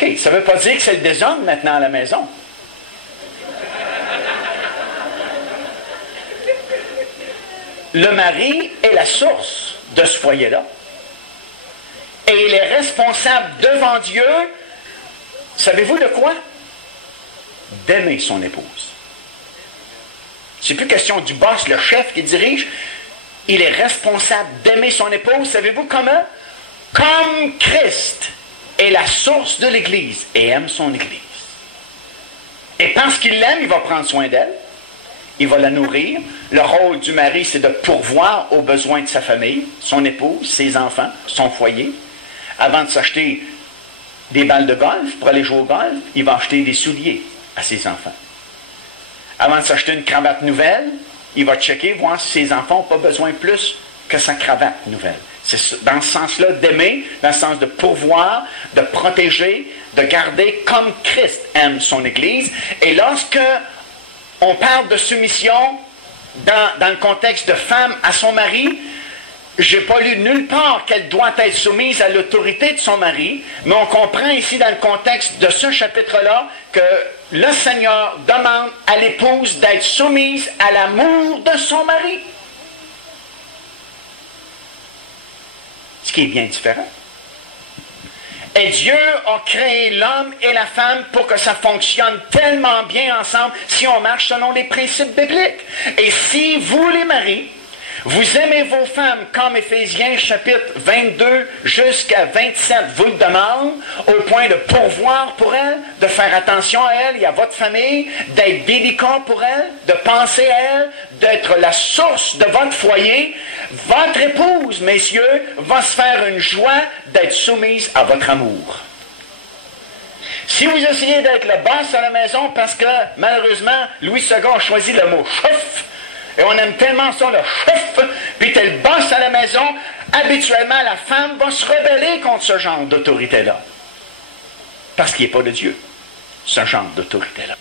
OK, ça ne veut pas dire que c'est le désordre maintenant à la maison. Le mari est la source de ce foyer-là. Et il est responsable devant Dieu, savez-vous de quoi? D'aimer son épouse. C'est plus question du boss, le chef qui dirige. Il est responsable d'aimer son épouse. Savez-vous comment? Comme Christ est la source de l'Église et aime son Église. Et parce qu'il l'aime, il va prendre soin d'elle. Il va la nourrir. Le rôle du mari, c'est de pourvoir aux besoins de sa famille, son épouse, ses enfants, son foyer. Avant de s'acheter des balles de golf pour aller jouer au golf, il va acheter des souliers à ses enfants. Avant de s'acheter une cravate nouvelle, il va checker, voir si ses enfants n'ont pas besoin plus que sa cravate nouvelle. C'est dans ce sens-là d'aimer, dans le sens de pourvoir, de protéger, de garder comme Christ aime son Église. Et lorsque on parle de soumission dans le contexte de femme à son mari, je n'ai pas lu nulle part qu'elle doit être soumise à l'autorité de son mari, mais on comprend ici dans le contexte de ce chapitre-là que le Seigneur demande à l'épouse d'être soumise à l'amour de son mari. Ce qui est bien différent. Et Dieu a créé l'homme et la femme pour que ça fonctionne tellement bien ensemble si on marche selon les principes bibliques. Et si vous, les maris, vous aimez vos femmes comme Éphésiens chapitre 22 jusqu'à 27 vous le demande, au point de pourvoir pour elles, de faire attention à elles et à votre famille, d'être délicat pour elles, de penser à elles, d'être la source de votre foyer, votre épouse, messieurs, va se faire une joie d'être soumise à votre amour. Si vous essayez d'être le boss à la maison parce que, malheureusement, Louis II a choisi le mot « chef », et on aime tellement ça, le chef, puis t'es le boss à la maison, habituellement, la femme va se rebeller contre ce genre d'autorité-là. Parce qu'il n'est pas de Dieu, ce genre d'autorité-là.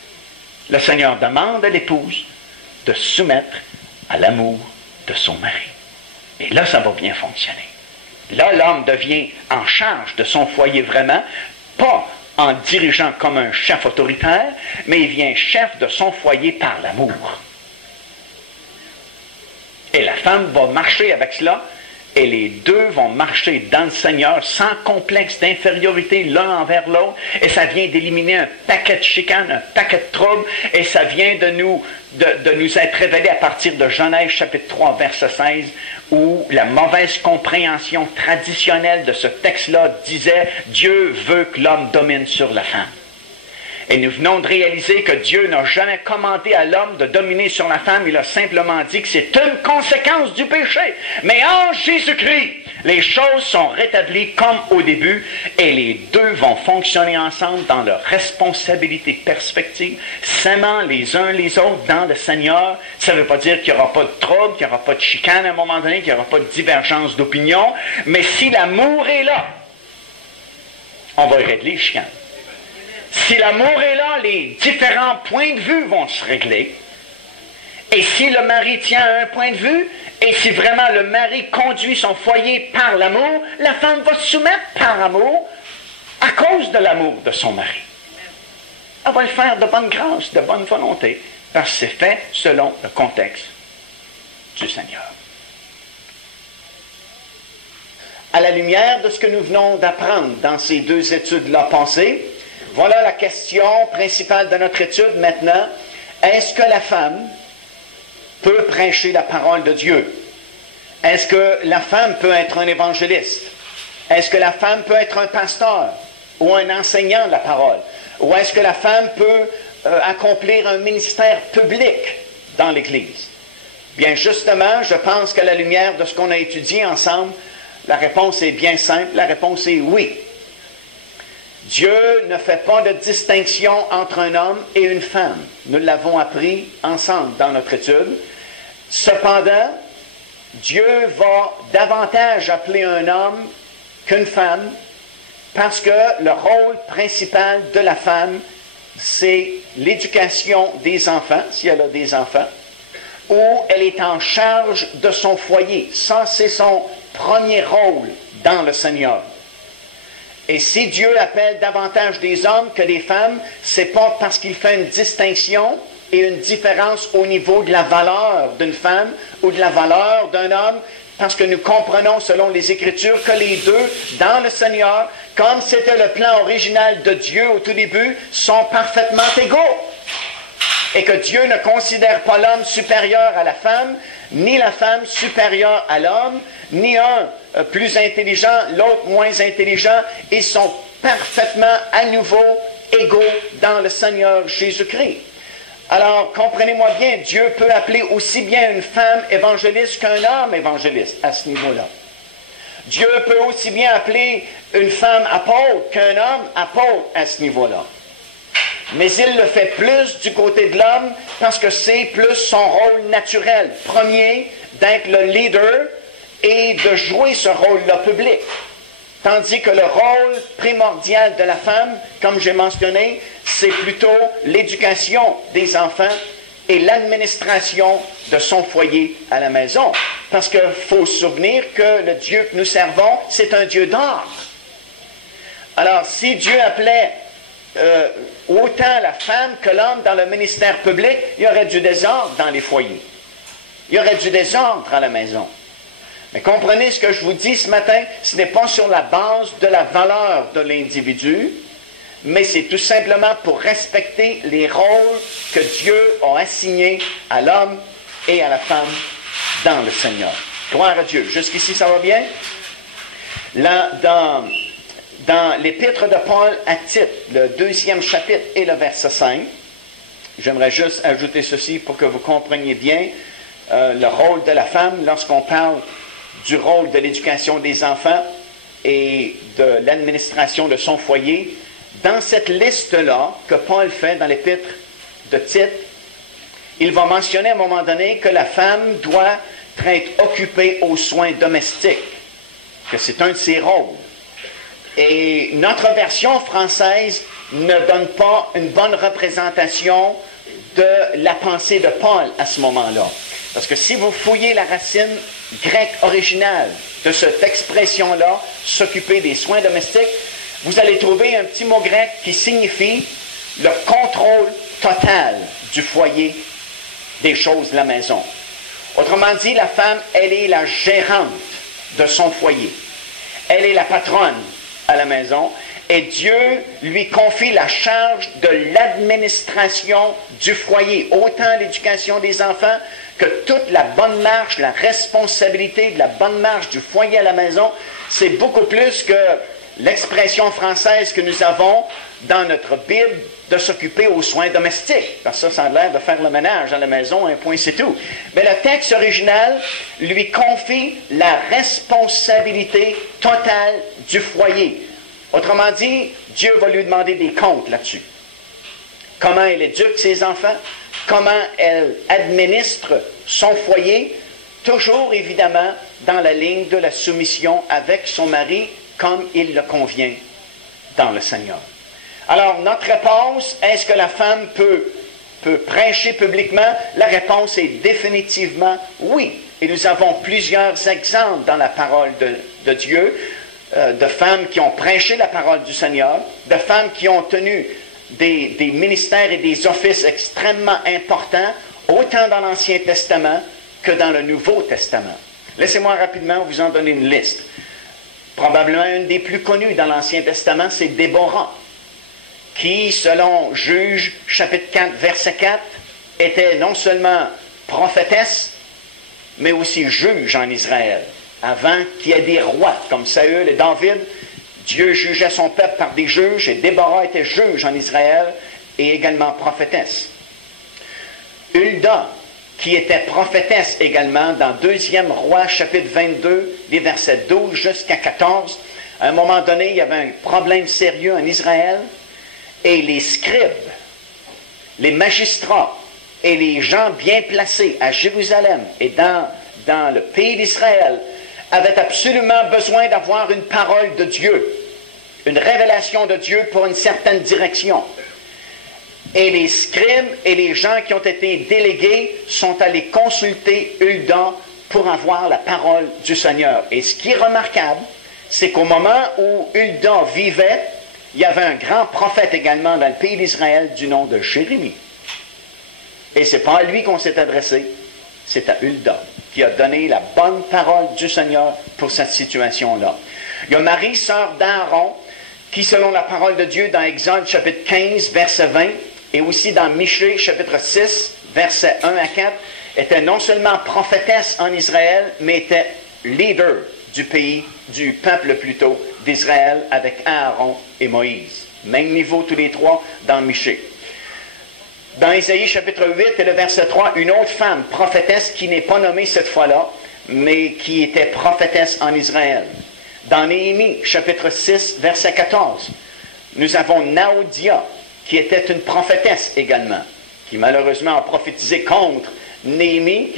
Le Seigneur demande à l'épouse de soumettre à l'amour de son mari. Et là, ça va bien fonctionner. Là, l'homme devient en charge de son foyer vraiment, pas en dirigeant comme un chef autoritaire, mais il devient chef de son foyer par l'amour. Et la femme va marcher avec cela, et les deux vont marcher dans le Seigneur sans complexe d'infériorité l'un envers l'autre, et ça vient d'éliminer un paquet de chicanes, un paquet de troubles, et ça vient de nous être révélé à partir de Genèse chapitre 3, verset 16, où la mauvaise compréhension traditionnelle de ce texte-là disait « Dieu veut que l'homme domine sur la femme ». Et nous venons de réaliser que Dieu n'a jamais commandé à l'homme de dominer sur la femme. Il a simplement dit que c'est une conséquence du péché. Mais en Jésus-Christ, les choses sont rétablies comme au début et les deux vont fonctionner ensemble dans leur responsabilité perspective, s'aimant les uns les autres dans le Seigneur. Ça ne veut pas dire qu'il n'y aura pas de trouble, qu'il n'y aura pas de chicane à un moment donné, qu'il n'y aura pas de divergence d'opinion. Mais si l'amour est là, on va régler les chicanes. Si l'amour est là, les différents points de vue vont se régler. Et si le mari tient à un point de vue, et si vraiment le mari conduit son foyer par l'amour, la femme va se soumettre par amour à cause de l'amour de son mari. Elle va le faire de bonne grâce, de bonne volonté, parce que c'est fait selon le contexte du Seigneur. À la lumière de ce que nous venons d'apprendre dans ces deux études-là passées, voilà la question principale de notre étude maintenant. Est-ce que la femme peut prêcher la parole de Dieu? Est-ce que la femme peut être un évangéliste? Est-ce que la femme peut être un pasteur ou un enseignant de la parole? Ou est-ce que la femme peut accomplir un ministère public dans l'Église? Bien justement, je pense qu'à la lumière de ce qu'on a étudié ensemble, la réponse est bien simple. La réponse est oui. Dieu ne fait pas de distinction entre un homme et une femme. Nous l'avons appris ensemble dans notre étude. Cependant, Dieu va davantage appeler un homme qu'une femme parce que le rôle principal de la femme, c'est l'éducation des enfants, si elle a des enfants, ou elle est en charge de son foyer. Ça, c'est son premier rôle dans le Seigneur. Et si Dieu appelle davantage des hommes que des femmes, c'est pas parce qu'il fait une distinction et une différence au niveau de la valeur d'une femme ou de la valeur d'un homme, parce que nous comprenons selon les Écritures que les deux, dans le Seigneur, comme c'était le plan original de Dieu au tout début, sont parfaitement égaux. Et que Dieu ne considère pas l'homme supérieur à la femme, ni la femme supérieure à l'homme, ni un plus intelligent, l'autre moins intelligent. Ils sont parfaitement à nouveau égaux dans le Seigneur Jésus-Christ. Alors, comprenez-moi bien, Dieu peut appeler aussi bien une femme évangéliste qu'un homme évangéliste à ce niveau-là. Dieu peut aussi bien appeler une femme apôtre qu'un homme apôtre à ce niveau-là. Mais il le fait plus du côté de l'homme parce que c'est plus son rôle naturel. Premier, d'être le leader et de jouer ce rôle-là public. Tandis que le rôle primordial de la femme, comme j'ai mentionné, c'est plutôt l'éducation des enfants et l'administration de son foyer à la maison. Parce qu'il faut se souvenir que le Dieu que nous servons, c'est un Dieu d'ordre. Alors, si Dieu appelait autant la femme que l'homme dans le ministère public, il y aurait du désordre dans les foyers. Il y aurait du désordre à la maison. Mais comprenez ce que je vous dis ce matin, ce n'est pas sur la base de la valeur de l'individu, mais c'est tout simplement pour respecter les rôles que Dieu a assignés à l'homme et à la femme dans le Seigneur. Gloire à Dieu. Jusqu'ici, ça va bien? Là, dans l'épître de Paul à Tite, le 2e chapitre et le verset 5, j'aimerais juste ajouter ceci pour que vous compreniez bien le rôle de la femme lorsqu'on parle du rôle de l'éducation des enfants et de l'administration de son foyer. Dans cette liste-là que Paul fait dans l'épître de Tite, il va mentionner à un moment donné que la femme doit être occupée aux soins domestiques, que c'est un de ses rôles. Et notre version française ne donne pas une bonne représentation de la pensée de Paul à ce moment-là. Parce que si vous fouillez la racine grecque originale de cette expression-là, s'occuper des soins domestiques, vous allez trouver un petit mot grec qui signifie le contrôle total du foyer, des choses de la maison. Autrement dit, la femme, elle est la gérante de son foyer. Elle est la patronne à la maison et Dieu lui confie la charge de l'administration du foyer, autant l'éducation des enfants que toute la bonne marche, la responsabilité de la bonne marche du foyer à la maison. C'est beaucoup plus que l'expression française que nous avons dans notre Bible de s'occuper aux soins domestiques. Parce que ça a l'air de faire le ménage à la maison, un point c'est tout. Mais le texte original lui confie la responsabilité totale du foyer. Autrement dit, Dieu va lui demander des comptes là-dessus. Comment elle éduque ses enfants, comment elle administre son foyer, toujours évidemment dans la ligne de la soumission avec son mari, comme il le convient dans le Seigneur. Alors, notre réponse, est-ce que la femme peut prêcher publiquement? La réponse est définitivement oui. Et nous avons plusieurs exemples dans la parole de Dieu, de femmes qui ont prêché la parole du Seigneur, de femmes qui ont tenu des ministères et des offices extrêmement importants, autant dans l'Ancien Testament que dans le Nouveau Testament. Laissez-moi rapidement vous en donner une liste. Probablement une des plus connues dans l'Ancien Testament, c'est Déborah, qui, selon Juges, chapitre 4, verset 4, était non seulement prophétesse, mais aussi juge en Israël. Avant qu'il y ait des rois comme Saül et David, Dieu jugeait son peuple par des juges, et Déborah était juge en Israël et également prophétesse. Hulda, qui était prophétesse également dans 2e Roi, chapitre 22, les versets 12 jusqu'à 14. À un moment donné, il y avait un problème sérieux en Israël, et les scribes, les magistrats et les gens bien placés à Jérusalem et dans le pays d'Israël avaient absolument besoin d'avoir une parole de Dieu, une révélation de Dieu pour une certaine direction. Et les scribes et les gens qui ont été délégués sont allés consulter Hulda pour avoir la parole du Seigneur. Et ce qui est remarquable, c'est qu'au moment où Hulda vivait, il y avait un grand prophète également dans le pays d'Israël du nom de Jérémie. Et ce n'est pas à lui qu'on s'est adressé, c'est à Hulda, qui a donné la bonne parole du Seigneur pour cette situation-là. Il y a Marie, sœur d'Aaron, qui, selon la parole de Dieu, dans Exode chapitre 15, verset 20, et aussi dans Michée chapitre 6, versets 1 à 4, était non seulement prophétesse en Israël, mais était leader du pays, du peuple plutôt, d'Israël, avec Aaron et Moïse. Même niveau tous les trois dans Michée. Dans Isaïe chapitre 8 et le verset 3, une autre femme, prophétesse, qui n'est pas nommée cette fois-là, mais qui était prophétesse en Israël. Dans Néhémie chapitre 6, verset 14, nous avons Naodia, qui était une prophétesse également, qui malheureusement a prophétisé contre Néhémie,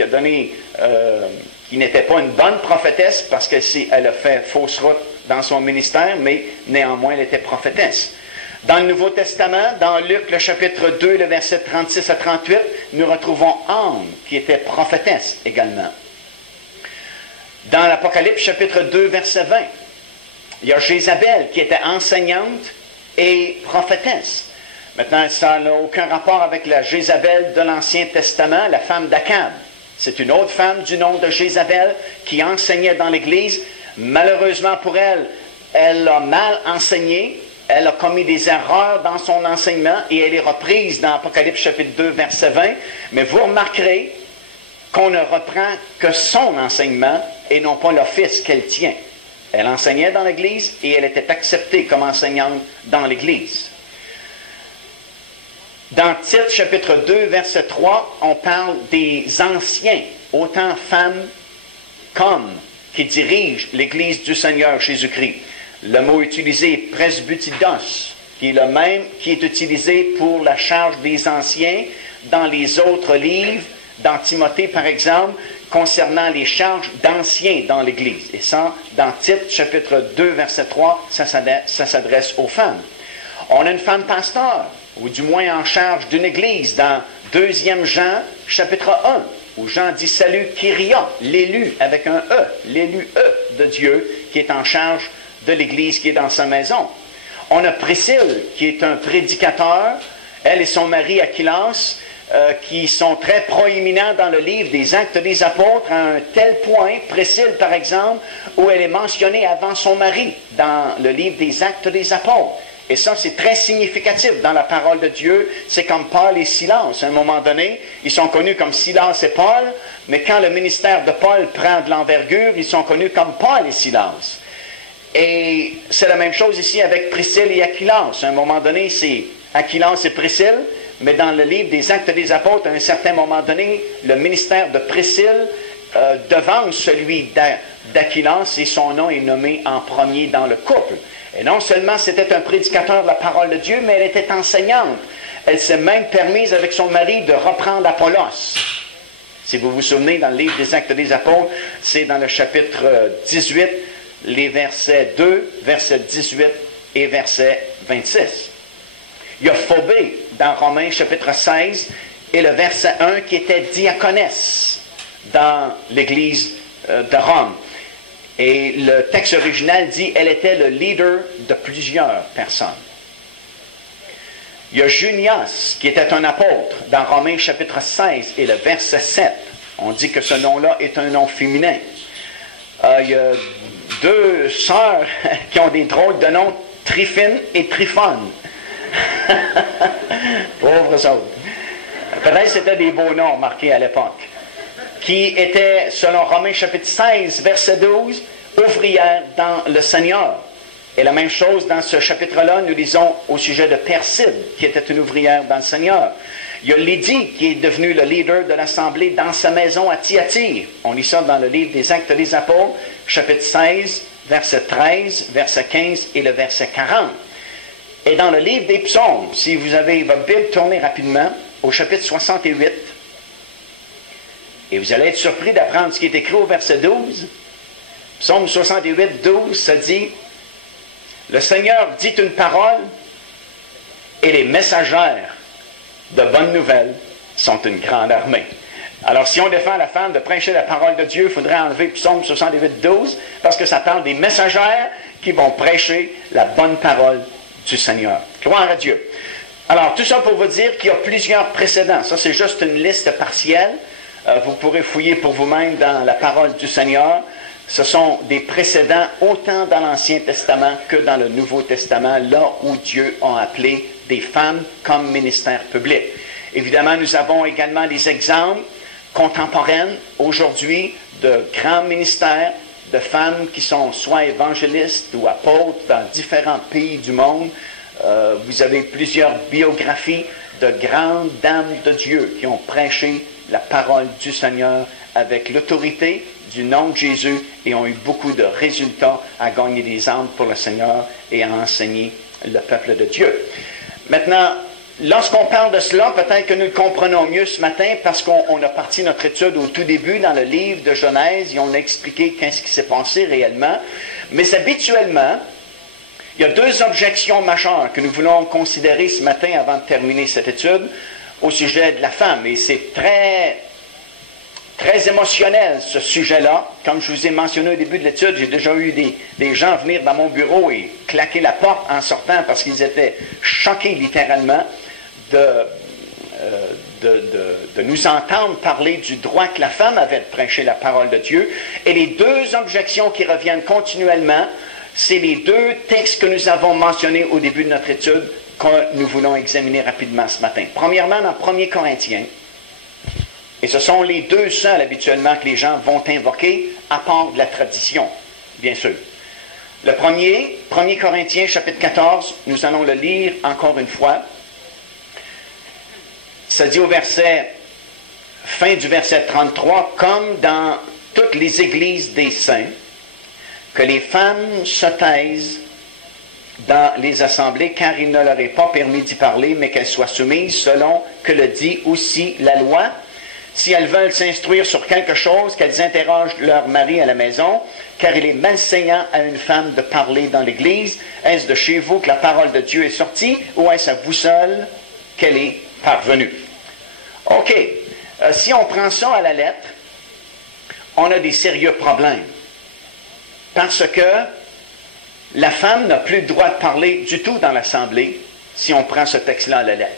qui n'était pas une bonne prophétesse parce qu'elle a fait fausse route dans son ministère, mais néanmoins elle était prophétesse. Dans le Nouveau Testament, dans Luc le chapitre 2, le verset 36 à 38, nous retrouvons Anne, qui était prophétesse également. Dans l'Apocalypse chapitre 2, verset 20, il y a Jézabel, qui était enseignante et prophétesse. Maintenant, ça n'a aucun rapport avec la Jézabel de l'Ancien Testament, la femme d'Akab. C'est une autre femme du nom de Jézabel qui enseignait dans l'Église. Malheureusement pour elle, elle a mal enseigné, elle a commis des erreurs dans son enseignement et elle est reprise dans Apocalypse chapitre 2, verset 20. Mais vous remarquerez qu'on ne reprend que son enseignement et non pas l'office qu'elle tient. Elle enseignait dans l'Église et elle était acceptée comme enseignante dans l'Église. Dans Tite, chapitre 2, verset 3, on parle des anciens, autant femmes qu'hommes, qui dirigent l'Église du Seigneur Jésus-Christ. Le mot utilisé est presbytidos, qui est le même qui est utilisé pour la charge des anciens dans les autres livres, dans Timothée par exemple, concernant les charges d'anciens dans l'Église. Et ça, dans Tite, chapitre 2, verset 3, ça s'adresse aux femmes. On a une femme pasteur, ou du moins en charge d'une église, dans 2 Jean, chapitre 1, où Jean dit « Salut Kyria », l'élu avec un E, l'élu E de Dieu, qui est en charge de l'église qui est dans sa maison. On a Priscille, qui est un prédicateur, elle et son mari Aquilas, qui sont très proéminents dans le livre des Actes des Apôtres, à un tel point, Priscille par exemple, où elle est mentionnée avant son mari, dans le livre des Actes des Apôtres. Et ça, c'est très significatif dans la parole de Dieu. C'est comme Paul et Silas. À un moment donné, ils sont connus comme Silas et Paul, mais quand le ministère de Paul prend de l'envergure, ils sont connus comme Paul et Silas. Et c'est la même chose ici avec Priscille et Aquilas. À un moment donné, c'est Aquilas et Priscille, mais dans le livre des Actes des Apôtres, à un certain moment donné, le ministère de Priscille devance celui d'Aquilas et son nom est nommé en premier dans le couple. Et non seulement c'était un prédicateur de la parole de Dieu, mais elle était enseignante. Elle s'est même permise avec son mari de reprendre Apollos. Si vous vous souvenez, dans le livre des Actes des Apôtres, c'est dans le chapitre 18, les versets 2, verset 18 et verset 26. Il y a Phobé dans Romains chapitre 16 et le verset 1 qui était diaconesse dans l'église de Rome. Et le texte original dit elle était le leader de plusieurs personnes. Il y a Junias qui était un apôtre dans Romains chapitre 16 et le verset 7. On dit que ce nom-là est un nom féminin. Il y a 2 sœurs qui ont des drôles de noms, Tryphine et Tryphone. Pauvres autres. Peut-être que c'était des beaux noms marqués à l'époque. Qui étaient, selon Romains chapitre 16, verset 12, ouvrières dans le Seigneur. Et la même chose dans ce chapitre-là, nous lisons au sujet de Perside, qui était une ouvrière dans le Seigneur. Il y a Lydie, qui est devenue le leader de l'Assemblée dans sa maison à Thyatire. On lit ça dans le livre des Actes des Apôtres, chapitre 16, verset 13, verset 15 et le verset 40. Et dans le livre des Psaumes, si vous avez votre Bible, tournez rapidement au chapitre 68. Et vous allez être surpris d'apprendre ce qui est écrit au verset 12. Psaume 68, 12, ça dit « Le Seigneur dit une parole et les messagères de bonnes nouvelles sont une grande armée. » Alors, si on défend la femme de prêcher la parole de Dieu, il faudrait enlever Psaume 78, 12, parce que ça parle des messagères qui vont prêcher la bonne parole du Seigneur. Gloire à Dieu. Alors, tout ça pour vous dire qu'il y a plusieurs précédents. Ça, c'est juste une liste partielle. Vous pourrez fouiller pour vous-même dans la parole du Seigneur. Ce sont des précédents autant dans l'Ancien Testament que dans le Nouveau Testament, là où Dieu a appelé des femmes comme ministère public. Évidemment, nous avons également des exemples contemporaines aujourd'hui de grands ministères, de femmes qui sont soit évangélistes ou apôtres dans différents pays du monde. Vous avez plusieurs biographies de grandes dames de Dieu qui ont prêché la parole du Seigneur avec l'autorité du nom de Jésus et ont eu beaucoup de résultats à gagner des âmes pour le Seigneur et à enseigner le peuple de Dieu. Maintenant, lorsqu'on parle de cela, peut-être que nous le comprenons mieux ce matin parce qu'on a parti notre étude au tout début dans le livre de Genèse et on a expliqué qu'est-ce qui s'est passé réellement. Mais habituellement, il y a deux objections majeures que nous voulons considérer ce matin avant de terminer cette étude au sujet de la femme. Et c'est très émotionnel, ce sujet-là. Comme je vous ai mentionné au début de l'étude, j'ai déjà eu des gens venir dans mon bureau et claquer la porte en sortant parce qu'ils étaient choqués littéralement de nous entendre parler du droit que la femme avait de prêcher la parole de Dieu. Et les deux objections qui reviennent continuellement, c'est les deux textes que nous avons mentionnés au début de notre étude que nous voulons examiner rapidement ce matin. Premièrement, dans 1 Corinthiens, et ce sont les deux seuls habituellement que les gens vont invoquer, à part de la tradition, bien sûr. Le premier, 1 Corinthiens, chapitre 14, nous allons le lire encore une fois. Ça dit au fin du verset 33, « Comme dans toutes les églises des saints, que les femmes se taisent dans les assemblées, car il ne leur est pas permis d'y parler, mais qu'elles soient soumises selon que le dit aussi la loi. Si elles veulent s'instruire sur quelque chose, qu'elles interrogent leur mari à la maison, car il est malséant à une femme de parler dans l'Église. Est-ce de chez vous que la parole de Dieu est sortie, ou est-ce à vous seul qu'elle est parvenue? » OK. Si on prend ça à la lettre, on a des sérieux problèmes. Parce que la femme n'a plus le droit de parler du tout dans l'Assemblée si on prend ce texte-là à la lettre.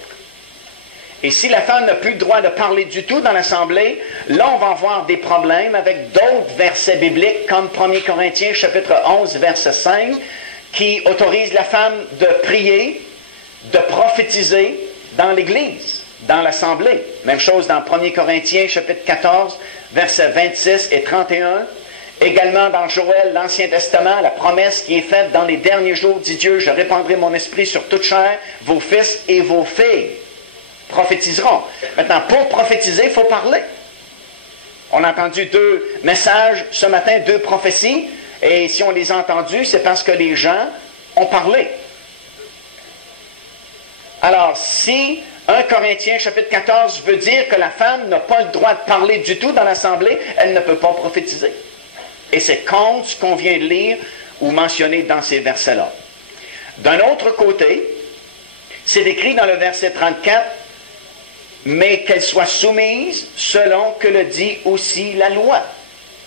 Et si la femme n'a plus le droit de parler du tout dans l'Assemblée, là on va avoir des problèmes avec d'autres versets bibliques comme 1 Corinthiens chapitre 11 verset 5 qui autorise la femme de prier, de prophétiser dans l'Église, dans l'Assemblée. Même chose dans 1 Corinthiens chapitre 14 versets 26 et 31. Également dans Joël, l'Ancien Testament, la promesse qui est faite dans les derniers jours, dit Dieu, je répandrai mon esprit sur toute chair, vos fils et vos filles prophétiseront. Maintenant, pour prophétiser, il faut parler. On a entendu deux messages ce matin, deux prophéties, et si on les a entendues, c'est parce que les gens ont parlé. Alors, si 1 Corinthiens chapitre 14 veut dire que la femme n'a pas le droit de parler du tout dans l'Assemblée, elle ne peut pas prophétiser. Et c'est contre ce qu'on vient de lire ou mentionner dans ces versets-là. D'un autre côté, c'est écrit dans le verset 34, « Mais qu'elle soit soumise selon que le dit aussi la loi. »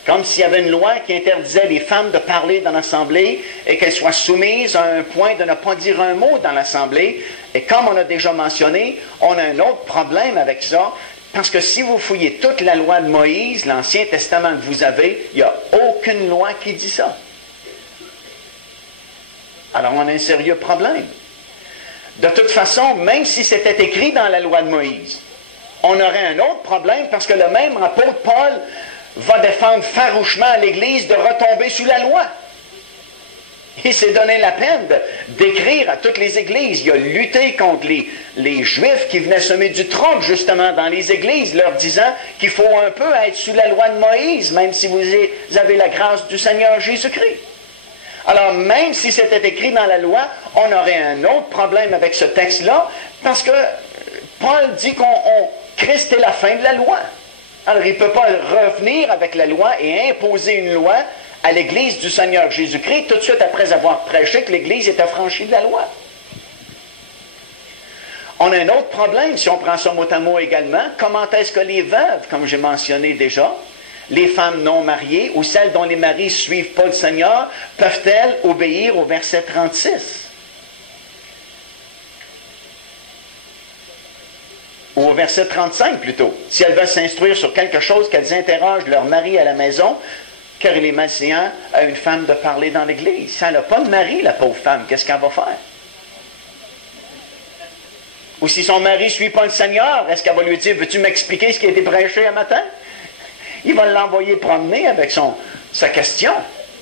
Comme s'il y avait une loi qui interdisait les femmes de parler dans l'Assemblée et qu'elles soient soumises à un point de ne pas dire un mot dans l'Assemblée. Et comme on a déjà mentionné, on a un autre problème avec ça. Parce que si vous fouillez toute la loi de Moïse, l'Ancien Testament que vous avez, il n'y a aucune loi qui dit ça. Alors on a un sérieux problème. De toute façon, même si c'était écrit dans la loi de Moïse, on aurait un autre problème parce que le même apôtre Paul va défendre farouchement à l'Église de retomber sous la loi. Il s'est donné la peine d'écrire à toutes les églises. Il a lutté contre les Juifs qui venaient semer du trouble justement dans les églises, leur disant qu'il faut un peu être sous la loi de Moïse, même si vous avez la grâce du Seigneur Jésus-Christ. Alors, même si c'était écrit dans la loi, on aurait un autre problème avec ce texte-là, parce que Paul dit Christ est la fin de la loi. Alors, il ne peut pas revenir avec la loi et imposer une loi à l'Église du Seigneur Jésus-Christ tout de suite après avoir prêché que l'Église est affranchie de la loi. On a un autre problème, si on prend ça mot à mot également. Comment est-ce que les veuves, comme j'ai mentionné déjà, les femmes non mariées ou celles dont les maris ne suivent pas le Seigneur, peuvent-elles obéir au verset 36? Ou au verset 35 plutôt. Si elles veulent s'instruire sur quelque chose, qu'elles interrogent leur mari à la maison, car il est malséant à une femme de parler dans l'Église. Si elle n'a pas de mari, la pauvre femme, qu'est-ce qu'elle va faire? Ou si son mari ne suit pas le Seigneur, est-ce qu'elle va lui dire, veux-tu m'expliquer ce qui a été prêché un matin? Il va l'envoyer promener avec sa question,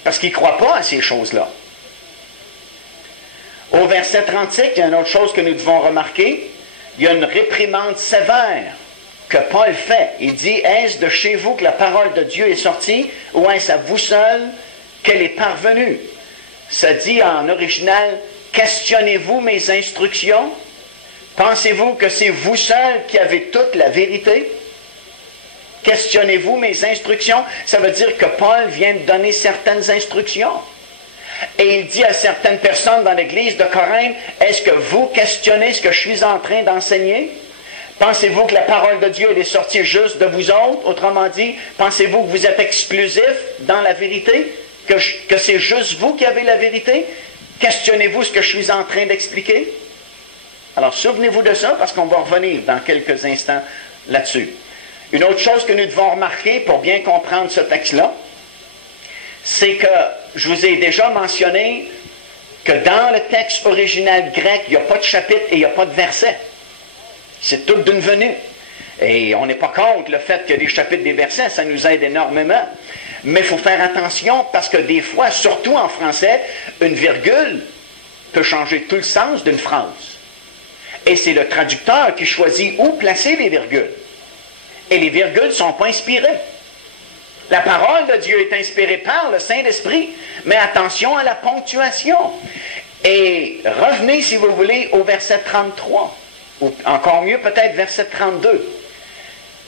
parce qu'il ne croit pas à ces choses-là. Au verset 35, il y a une autre chose que nous devons remarquer. Il y a une réprimande sévère que Paul fait. Il dit, est-ce de chez vous que la parole de Dieu est sortie, ou est-ce à vous seul qu'elle est parvenue? Ça dit en original, questionnez-vous mes instructions? Pensez-vous que c'est vous seul qui avez toute la vérité? Questionnez-vous mes instructions? Ça veut dire que Paul vient de donner certaines instructions. Et il dit à certaines personnes dans l'église de Corinthe, est-ce que vous questionnez ce que je suis en train d'enseigner? Pensez-vous que la parole de Dieu elle est sortie juste de vous autres? Autrement dit, pensez-vous que vous êtes exclusif dans la vérité? Que c'est juste vous qui avez la vérité? Questionnez-vous ce que je suis en train d'expliquer? Alors souvenez-vous de ça parce qu'on va revenir dans quelques instants là-dessus. Une autre chose que nous devons remarquer pour bien comprendre ce texte-là, c'est que je vous ai déjà mentionné que dans le texte original grec, il n'y a pas de chapitre et il n'y a pas de verset. C'est tout d'une venue. Et on n'est pas contre le fait qu'il y a des chapitres et des versets, ça nous aide énormément. Mais il faut faire attention parce que des fois, surtout en français, une virgule peut changer tout le sens d'une phrase. Et c'est le traducteur qui choisit où placer les virgules. Et les virgules ne sont pas inspirées. La parole de Dieu est inspirée par le Saint-Esprit, mais attention à la ponctuation. Et revenez, si vous voulez, au verset 33, ou encore mieux peut-être verset 32.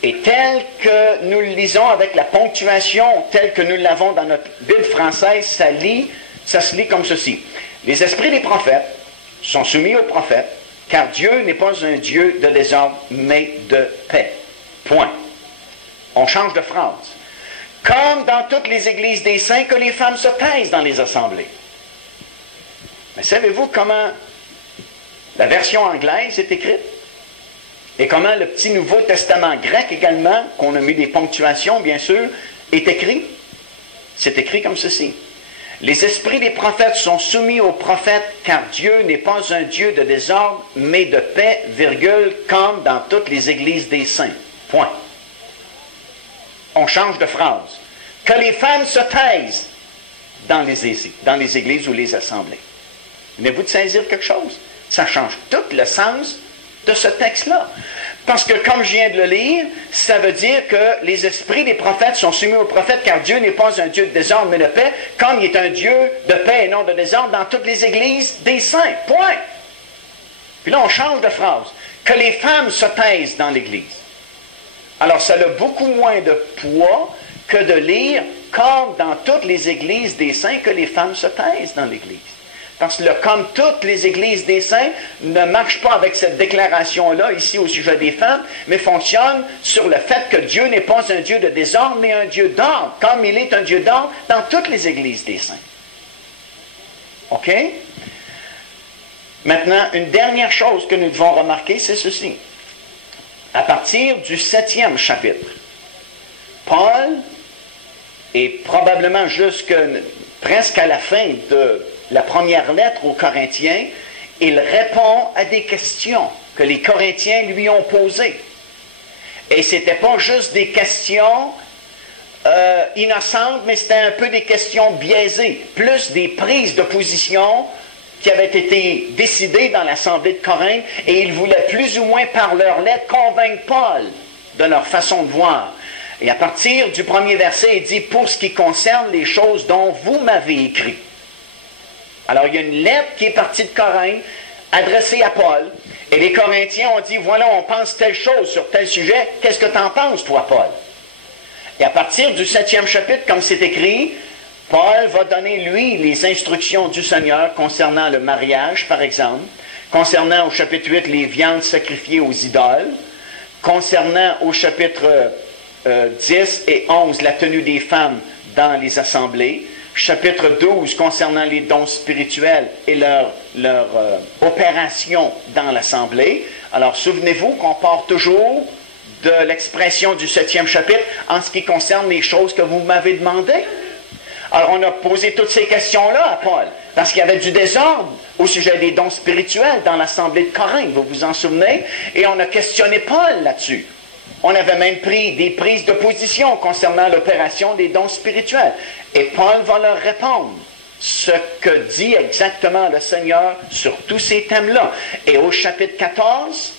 Et tel que nous le lisons avec la ponctuation, tel que nous l'avons dans notre Bible française, ça se lit comme ceci. Les esprits des prophètes sont soumis aux prophètes, car Dieu n'est pas un Dieu de désordre, mais de paix. Point. On change de phrase. Comme dans toutes les églises des saints, que les femmes se taisent dans les assemblées. Mais savez-vous comment la version anglaise est écrite? Et comment le petit Nouveau Testament grec également, qu'on a mis des ponctuations bien sûr, est écrit? C'est écrit comme ceci. Les esprits des prophètes sont soumis aux prophètes, car Dieu n'est pas un Dieu de désordre, mais de paix, virgule, comme dans toutes les églises des saints. Point. On change de phrase. Que les femmes se taisent dans les églises ou les assemblées. Venez-vous de saisir quelque chose? Ça change tout le sens de ce texte-là. Parce que, comme je viens de le lire, ça veut dire que les esprits des prophètes sont soumis aux prophètes, car Dieu n'est pas un Dieu de désordre, mais de paix, comme il est un Dieu de paix et non de désordre dans toutes les églises des saints. Point. Puis là, on change de phrase. Que les femmes se taisent dans l'église. Alors, ça a beaucoup moins de poids que de lire, comme dans toutes les églises des saints, que les femmes se taisent dans l'église. Parce que comme toutes les églises des saints ne marchent pas avec cette déclaration-là ici au sujet des femmes, mais fonctionnent sur le fait que Dieu n'est pas un Dieu de désordre, mais un Dieu d'ordre, comme il est un Dieu d'ordre dans toutes les églises des saints. OK? Maintenant, une dernière chose que nous devons remarquer, c'est ceci. À partir du 7e chapitre, Paul, et probablement presque à la fin de la première lettre aux Corinthiens, il répond à des questions que les Corinthiens lui ont posées. Et ce n'était pas juste des questions innocentes, mais c'était un peu des questions biaisées, plus des prises de position qui avaient été décidées dans l'Assemblée de Corinthe, et ils voulaient plus ou moins par leur lettre convaincre Paul de leur façon de voir. Et à partir du premier verset, il dit, pour ce qui concerne les choses dont vous m'avez écrit. Alors, il y a une lettre qui est partie de Corinthe, adressée à Paul, et les Corinthiens ont dit, voilà, on pense telle chose sur tel sujet, qu'est-ce que tu en penses, toi, Paul? Et à partir du 7e chapitre, comme c'est écrit, Paul va donner, lui, les instructions du Seigneur concernant le mariage, par exemple, Concernant au chapitre 8 les viandes sacrifiées aux idoles. Concernant au chapitre 10 et 11 la tenue des femmes dans les assemblées. Chapitre 12 concernant les dons spirituels et leur opération dans l'assemblée. Alors souvenez-vous qu'on part toujours de l'expression du 7e chapitre en ce qui concerne les choses que vous m'avez demandées. Alors on a posé toutes ces questions-là à Paul, parce qu'il y avait du désordre au sujet des dons spirituels dans l'assemblée de Corinthe, vous vous en souvenez? Et on a questionné Paul là-dessus. On avait même pris des prises de position concernant l'opération des dons spirituels. Et Paul va leur répondre ce que dit exactement le Seigneur sur tous ces thèmes-là. Et au chapitre 14,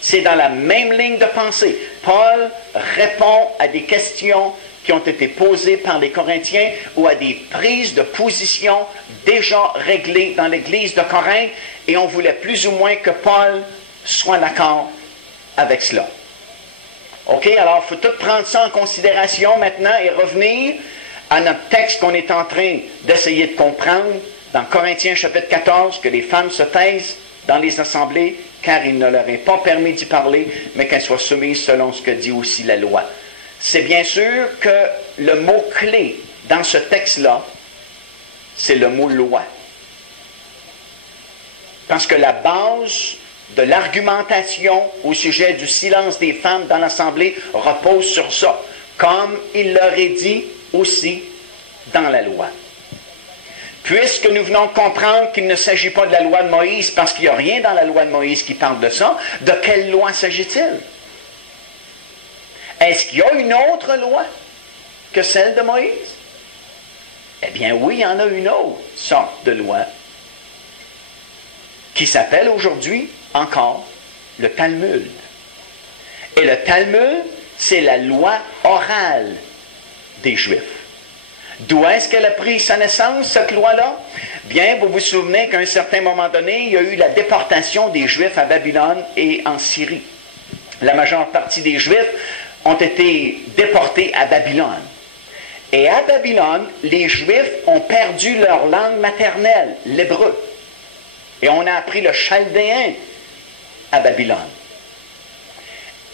c'est dans la même ligne de pensée. Paul répond à des questions qui ont été posées par les Corinthiens ou à des prises de position déjà réglées dans l'Église de Corinthe, et on voulait plus ou moins que Paul soit d'accord avec cela. OK, alors il faut tout prendre ça en considération maintenant et revenir à notre texte qu'on est en train d'essayer de comprendre dans Corinthiens chapitre 14, que les femmes se taisent dans les assemblées, car il ne leur est pas permis d'y parler, mais qu'elles soient soumises selon ce que dit aussi la loi. C'est bien sûr que le mot-clé dans ce texte-là, c'est le mot loi. Parce que la base de l'argumentation au sujet du silence des femmes dans l'assemblée repose sur ça, comme il leur est dit aussi dans la loi. Puisque nous venons de comprendre qu'il ne s'agit pas de la loi de Moïse, parce qu'il n'y a rien dans la loi de Moïse qui parle de ça, de quelle loi s'agit-il? Est-ce qu'il y a une autre loi que celle de Moïse? Eh bien oui, il y en a une autre sorte de loi qui s'appelle aujourd'hui encore le Talmud. Et le Talmud, c'est la loi orale des Juifs. D'où est-ce qu'elle a pris sa naissance, cette loi-là? Bien, vous vous souvenez qu'à un certain moment donné, il y a eu la déportation des Juifs à Babylone et en Syrie. La majeure partie des Juifs ont été déportés à Babylone. Et à Babylone, les Juifs ont perdu leur langue maternelle, l'hébreu. Et on a appris le chaldéen à Babylone.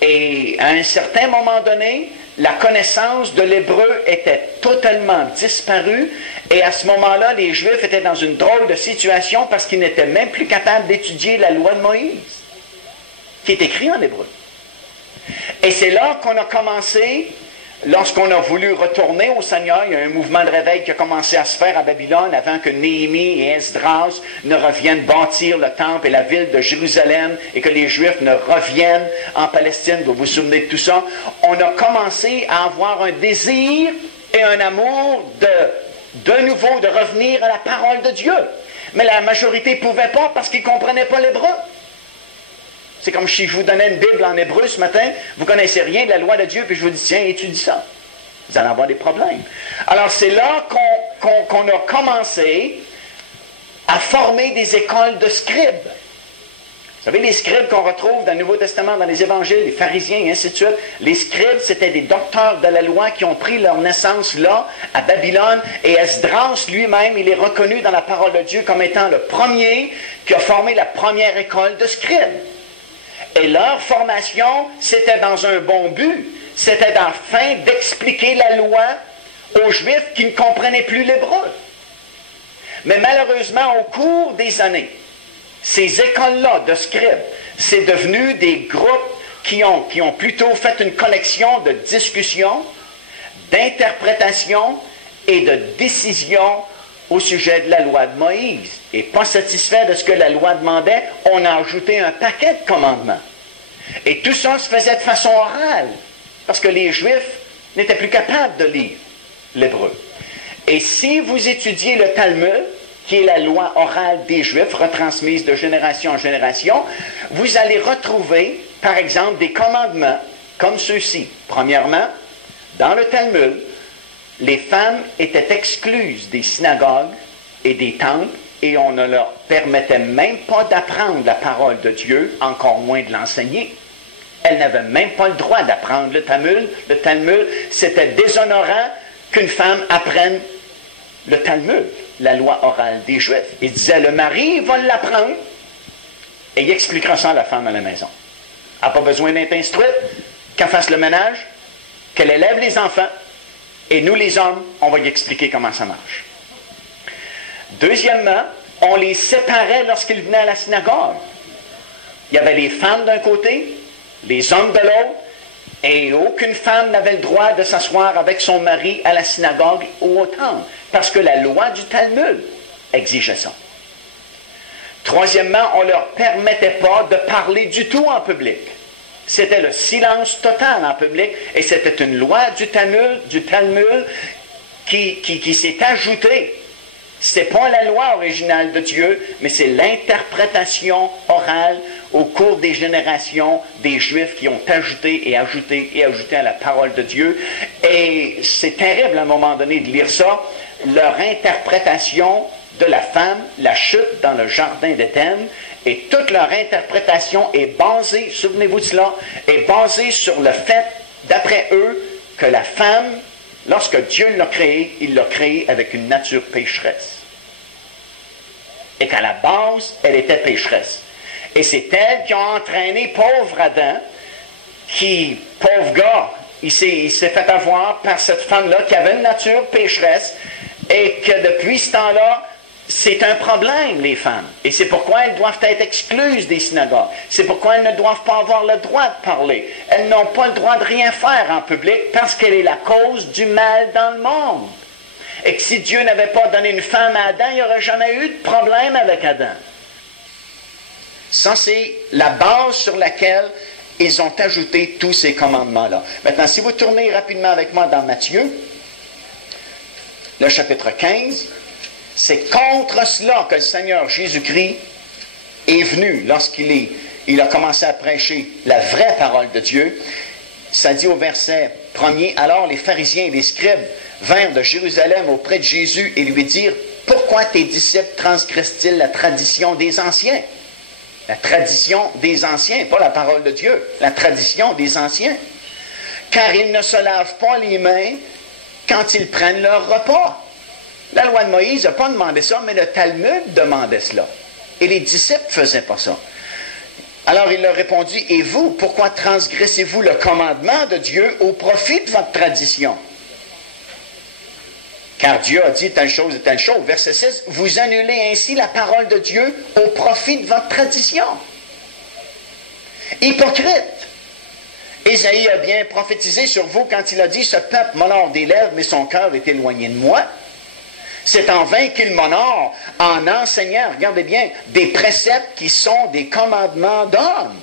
Et à un certain moment donné, la connaissance de l'hébreu était totalement disparue. Et à ce moment-là, les Juifs étaient dans une drôle de situation parce qu'ils n'étaient même plus capables d'étudier la loi de Moïse, qui est écrite en hébreu. Et c'est là qu'on a commencé, lorsqu'on a voulu retourner au Seigneur, il y a un mouvement de réveil qui a commencé à se faire à Babylone avant que Néhémie et Esdras ne reviennent bâtir le temple et la ville de Jérusalem et que les Juifs ne reviennent en Palestine. Vous vous souvenez de tout ça? On a commencé à avoir un désir et un amour de nouveau de revenir à la parole de Dieu. Mais la majorité ne pouvait pas parce qu'ils ne comprenaient pas l'hébreu. C'est comme si je vous donnais une Bible en hébreu ce matin, vous ne connaissez rien de la loi de Dieu, puis je vous dis, tiens, étudie ça. Vous allez avoir des problèmes. Alors c'est là qu'on a commencé à former des écoles de scribes. Vous savez, les scribes qu'on retrouve dans le Nouveau Testament, dans les évangiles, les pharisiens et ainsi de suite, les scribes, c'était des docteurs de la loi qui ont pris leur naissance là, à Babylone, et Esdras lui-même, il est reconnu dans la parole de Dieu comme étant le premier qui a formé la première école de scribes. Et leur formation, c'était dans un bon but. C'était afin d'expliquer la loi aux Juifs qui ne comprenaient plus l'hébreu. Mais malheureusement, au cours des années, ces écoles-là de scribes, c'est devenu des groupes qui ont plutôt fait une collection de discussions, d'interprétations et de décisions au sujet de la loi de Moïse. Et pas satisfait de ce que la loi demandait, on a ajouté un paquet de commandements. Et tout ça se faisait de façon orale, parce que les Juifs n'étaient plus capables de lire l'hébreu. Et si vous étudiez le Talmud, qui est la loi orale des Juifs, retransmise de génération en génération, vous allez retrouver, par exemple, des commandements comme ceux-ci. Premièrement, dans le Talmud, les femmes étaient excluses des synagogues et des temples, et on ne leur permettait même pas d'apprendre la parole de Dieu, encore moins de l'enseigner. Elles n'avaient même pas le droit d'apprendre le Talmud. Le Talmud, c'était déshonorant qu'une femme apprenne le Talmud, la loi orale des Juifs. Il disait, le mari va l'apprendre, Et il expliquera ça à la femme à la maison. Elle n'a pas besoin d'être instruite, qu'elle fasse le ménage, qu'elle élève les enfants, et nous les hommes, on va lui expliquer comment ça marche. Deuxièmement, on les séparait lorsqu'ils venaient à la synagogue. Il y avait les femmes d'un côté, les hommes de l'autre, et aucune femme n'avait le droit de s'asseoir avec son mari à la synagogue ou au temple, parce que la loi du Talmud exigeait ça. Troisièmement, on ne leur permettait pas de parler du tout en public. C'était le silence total en public, et c'était une loi du Talmud qui s'est ajoutée. Ce n'est pas la loi originale de Dieu, mais c'est l'interprétation orale au cours des générations des Juifs qui ont ajouté et ajouté et ajouté à la parole de Dieu. Et c'est terrible à un moment donné de lire ça, leur interprétation de la femme, la chute dans le jardin d'Éden, et toute leur interprétation est basée, souvenez-vous de cela, est basée sur le fait, d'après eux, que la femme, lorsque Dieu l'a créée, il l'a créée avec une nature pécheresse. Et qu'à la base, elle était pécheresse. Et c'est elle qui a entraîné pauvre Adam, pauvre gars, il s'est fait avoir par cette femme-là qui avait une nature pécheresse, et que depuis ce temps-là, c'est un problème, les femmes. Et c'est pourquoi elles doivent être exclues des synagogues. C'est pourquoi elles ne doivent pas avoir le droit de parler. Elles n'ont pas le droit de rien faire en public parce qu'elle est la cause du mal dans le monde. Et que si Dieu n'avait pas donné une femme à Adam, il n'y aurait jamais eu de problème avec Adam. Ça, c'est la base sur laquelle ils ont ajouté tous ces commandements-là. Maintenant, si vous tournez rapidement avec moi dans Matthieu, le chapitre 15, c'est contre cela que le Seigneur Jésus-Christ est venu lorsqu'il a commencé à prêcher la vraie parole de Dieu. Ça dit au verset 1er, « Alors les pharisiens et les scribes vinrent de Jérusalem auprès de Jésus et lui dirent, « Pourquoi tes disciples transgressent-ils la tradition des anciens? » La tradition des anciens, pas la parole de Dieu, la tradition des anciens. « Car ils ne se lavent pas les mains quand ils prennent leur repas. » La loi de Moïse n'a pas demandé ça, mais le Talmud demandait cela. Et les disciples ne faisaient pas ça. Alors il leur répondit, « Et vous, pourquoi transgressez-vous le commandement de Dieu au profit de votre tradition? Car Dieu a dit telle chose et telle chose. » Verset 6, « Vous annulez ainsi la parole de Dieu au profit de votre tradition. » Hypocrite! Ésaïe a bien prophétisé sur vous quand il a dit, « Ce peuple m'honore des lèvres, mais son cœur est éloigné de moi. » C'est en vain qu'il m'honore en enseignant, regardez bien, des préceptes qui sont des commandements d'hommes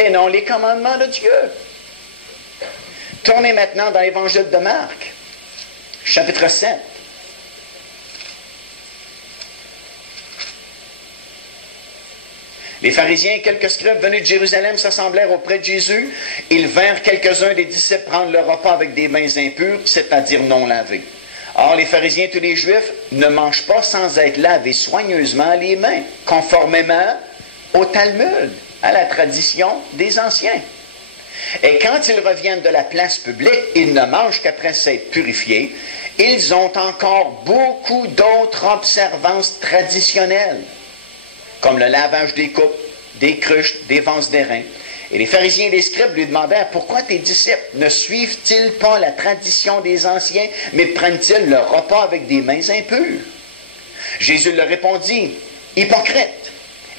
et non les commandements de Dieu. Tournez maintenant dans l'Évangile de Marc, chapitre 7. Les pharisiens et quelques scribes venus de Jérusalem s'assemblèrent auprès de Jésus. Ils vinrent quelques-uns des disciples prendre le repas avec des mains impures, c'est-à-dire non lavées. Or, les pharisiens et tous les Juifs ne mangent pas sans être lavés soigneusement les mains, conformément au Talmud, à la tradition des anciens. Et quand ils reviennent de la place publique, ils ne mangent qu'après s'être purifiés. Ils ont encore beaucoup d'autres observances traditionnelles, comme le lavage des coupes, des cruches, des vases d'airain. Et les pharisiens et les scribes lui demandèrent, « Pourquoi tes disciples ne suivent-ils pas la tradition des anciens, mais prennent-ils leur repas avec des mains impures? » Jésus leur répondit, « Hypocrite,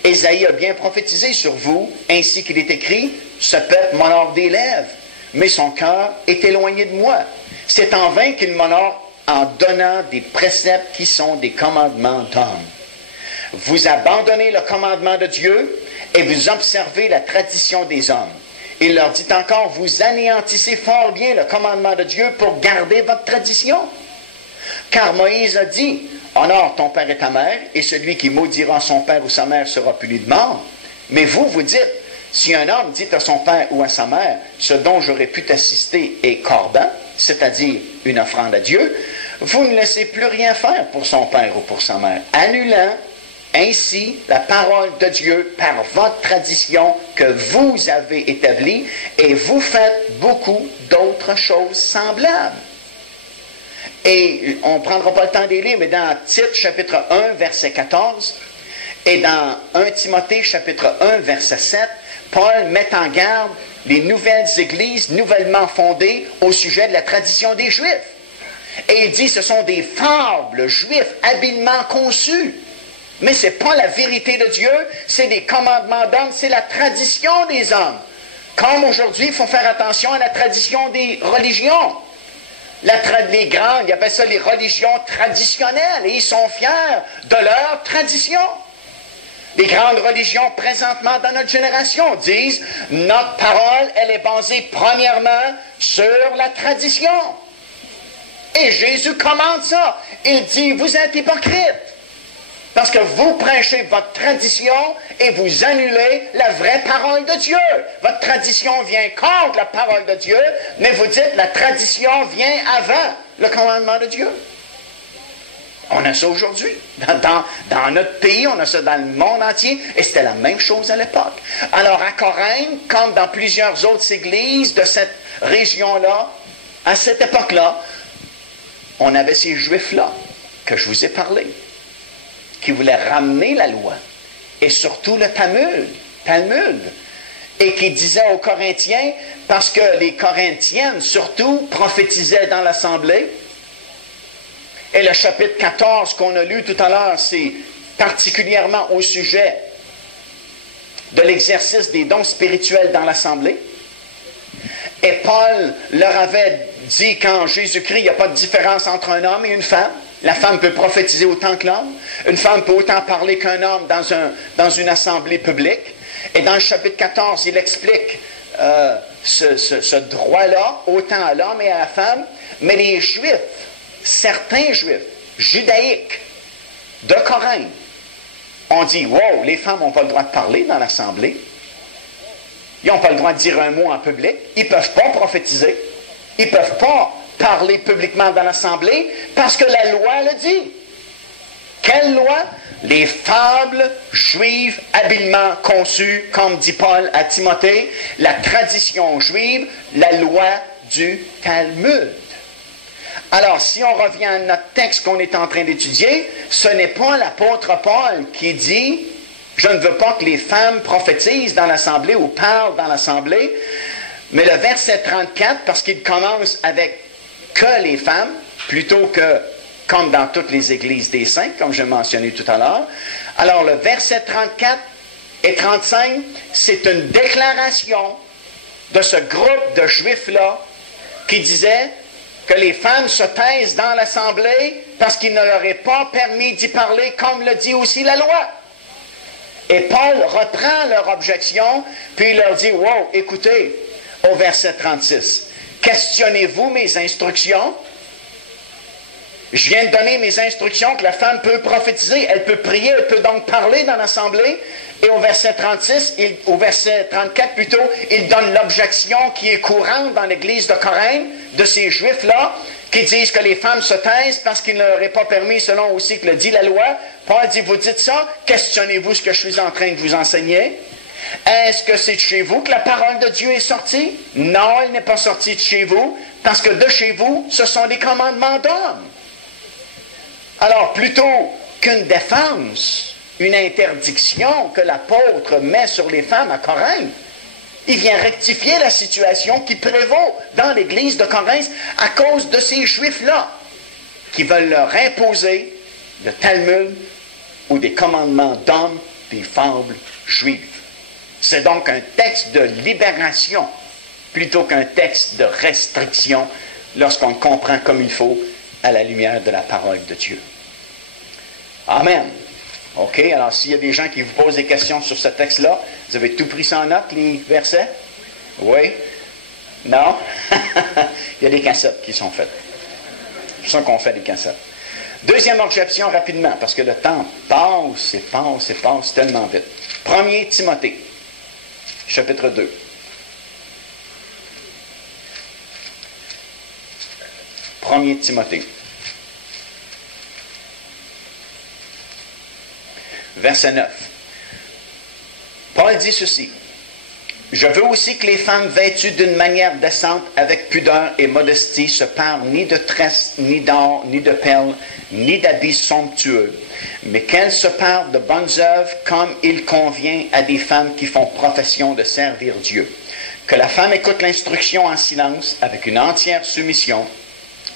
Ésaïe a bien prophétisé sur vous, ainsi qu'il est écrit, « Ce peuple m'honore des lèvres, mais son cœur est éloigné de moi. C'est en vain qu'il m'honore en donnant des préceptes qui sont des commandements d'hommes. Vous abandonnez le commandement de Dieu, et vous observez la tradition des hommes. » Il leur dit encore, « Vous anéantissez fort bien le commandement de Dieu pour garder votre tradition. Car Moïse a dit, « Honore ton père et ta mère, et celui qui maudira son père ou sa mère sera puni de mort. » Mais vous, vous dites, « Si un homme dit à son père ou à sa mère, ce dont j'aurais pu t'assister est corban, c'est-à-dire une offrande à Dieu, vous ne laissez plus rien faire pour son père ou pour sa mère, annulant ainsi la parole de Dieu par votre tradition que vous avez établie, et vous faites beaucoup d'autres choses semblables. » Et on ne prendra pas le temps d'y lire, mais dans Tite, chapitre 1, verset 14, Et dans 1 Timothée, chapitre 1, verset 7, Paul met en garde les nouvelles églises nouvellement fondées au sujet de la tradition des Juifs. Et il dit, ce sont des fables juifs habilement conçues. Mais ce n'est pas la vérité de Dieu, c'est des commandements d'hommes, c'est la tradition des hommes. Comme aujourd'hui, il faut faire attention à la tradition des religions. Les grands, ils appellent ça les religions traditionnelles, et ils sont fiers de leur tradition. Les grandes religions présentement dans notre génération disent, notre parole, elle est basée premièrement sur la tradition. Et Jésus commande ça. Il dit, vous êtes hypocrites. Parce que vous prêchez votre tradition et vous annulez la vraie parole de Dieu. Votre tradition vient contre la parole de Dieu, mais vous dites la tradition vient avant le commandement de Dieu. On a ça aujourd'hui. Dans notre pays, on a ça dans le monde entier, et c'était la même chose à l'époque. Alors à Corinthe, comme dans plusieurs autres églises de cette région-là, à cette époque-là, on avait ces Juifs-là que je vous ai parlé, qui voulaient ramener la loi, et surtout le Talmud, et qui disaient aux Corinthiens, parce que les Corinthiennes surtout prophétisaient dans l'assemblée, et le chapitre 14 qu'on a lu tout à l'heure, c'est particulièrement au sujet de l'exercice des dons spirituels dans l'assemblée. Et Paul leur avait dit qu'en Jésus-Christ, il n'y a pas de différence entre un homme et une femme. La femme peut prophétiser autant que l'homme. Une femme peut autant parler qu'un homme dans une assemblée publique. Et dans le chapitre 14, il explique ce droit-là, autant à l'homme et à la femme. Mais les Juifs, certains Juifs, judaïques, de Corinthe, ont dit, wow, les femmes n'ont pas le droit de parler dans l'assemblée. Ils n'ont pas le droit de dire un mot en public. Ils ne peuvent pas prophétiser. Ils ne peuvent pas parler publiquement dans l'assemblée parce que la loi le dit. Quelle loi? Les fables juives habilement conçues, comme dit Paul à Timothée, la tradition juive, la loi du Talmud. Alors, si on revient à notre texte qu'on est en train d'étudier, ce n'est pas l'apôtre Paul qui dit « Je ne veux pas que les femmes prophétisent dans l'assemblée ou parlent dans l'assemblée », mais le verset 34, parce qu'il commence avec « que les femmes », plutôt que comme dans toutes les églises des saints, comme je mentionnais tout à l'heure. Alors, le verset 34 et 35, c'est une déclaration de ce groupe de Juifs-là qui disait que les femmes se taisent dans l'assemblée parce qu'il ne leur est pas permis d'y parler, comme le dit aussi la loi. Et Paul reprend leur objection, puis il leur dit, wow, écoutez, au verset 36, questionnez-vous mes instructions? Je viens de donner mes instructions que la femme peut prophétiser, elle peut prier, elle peut donc parler dans l'assemblée. Et au verset 34 plutôt, il donne l'objection qui est courante dans l'église de Corinthe, de ces Juifs-là, qui disent que les femmes se taisent parce qu'il ne leur est pas permis, selon aussi que le dit la loi. Paul dit, vous dites ça, questionnez-vous ce que je suis en train de vous enseigner. Est-ce que c'est de chez vous que la parole de Dieu est sortie? Non, elle n'est pas sortie de chez vous, parce que de chez vous, ce sont des commandements d'hommes. Alors, plutôt qu'une défense, une interdiction que l'apôtre met sur les femmes à Corinthe, il vient rectifier la situation qui prévaut dans l'église de Corinthe à cause de ces Juifs-là, qui veulent leur imposer le Talmud ou des commandements d'hommes, des fables juives. C'est donc un texte de libération plutôt qu'un texte de restriction lorsqu'on le comprend comme il faut à la lumière de la parole de Dieu. Amen. OK, alors s'il y a des gens qui vous posent des questions sur ce texte-là, vous avez tout pris ça en note, les versets? Oui? Non? Il y a des cassettes qui sont faites. C'est pour ça qu'on fait des cassettes. Deuxième objection rapidement, parce que le temps passe et passe et passe tellement vite. 1 Timothée, chapitre 2. Timothée. Verset 9. Paul dit ceci. Je veux aussi que les femmes vêtues d'une manière décente, avec pudeur et modestie, se parent ni de tresses, ni d'or, ni de perles, ni d'habits somptueux, mais qu'elles se parent de bonnes œuvres comme il convient à des femmes qui font profession de servir Dieu. Que la femme écoute l'instruction en silence, avec une entière soumission.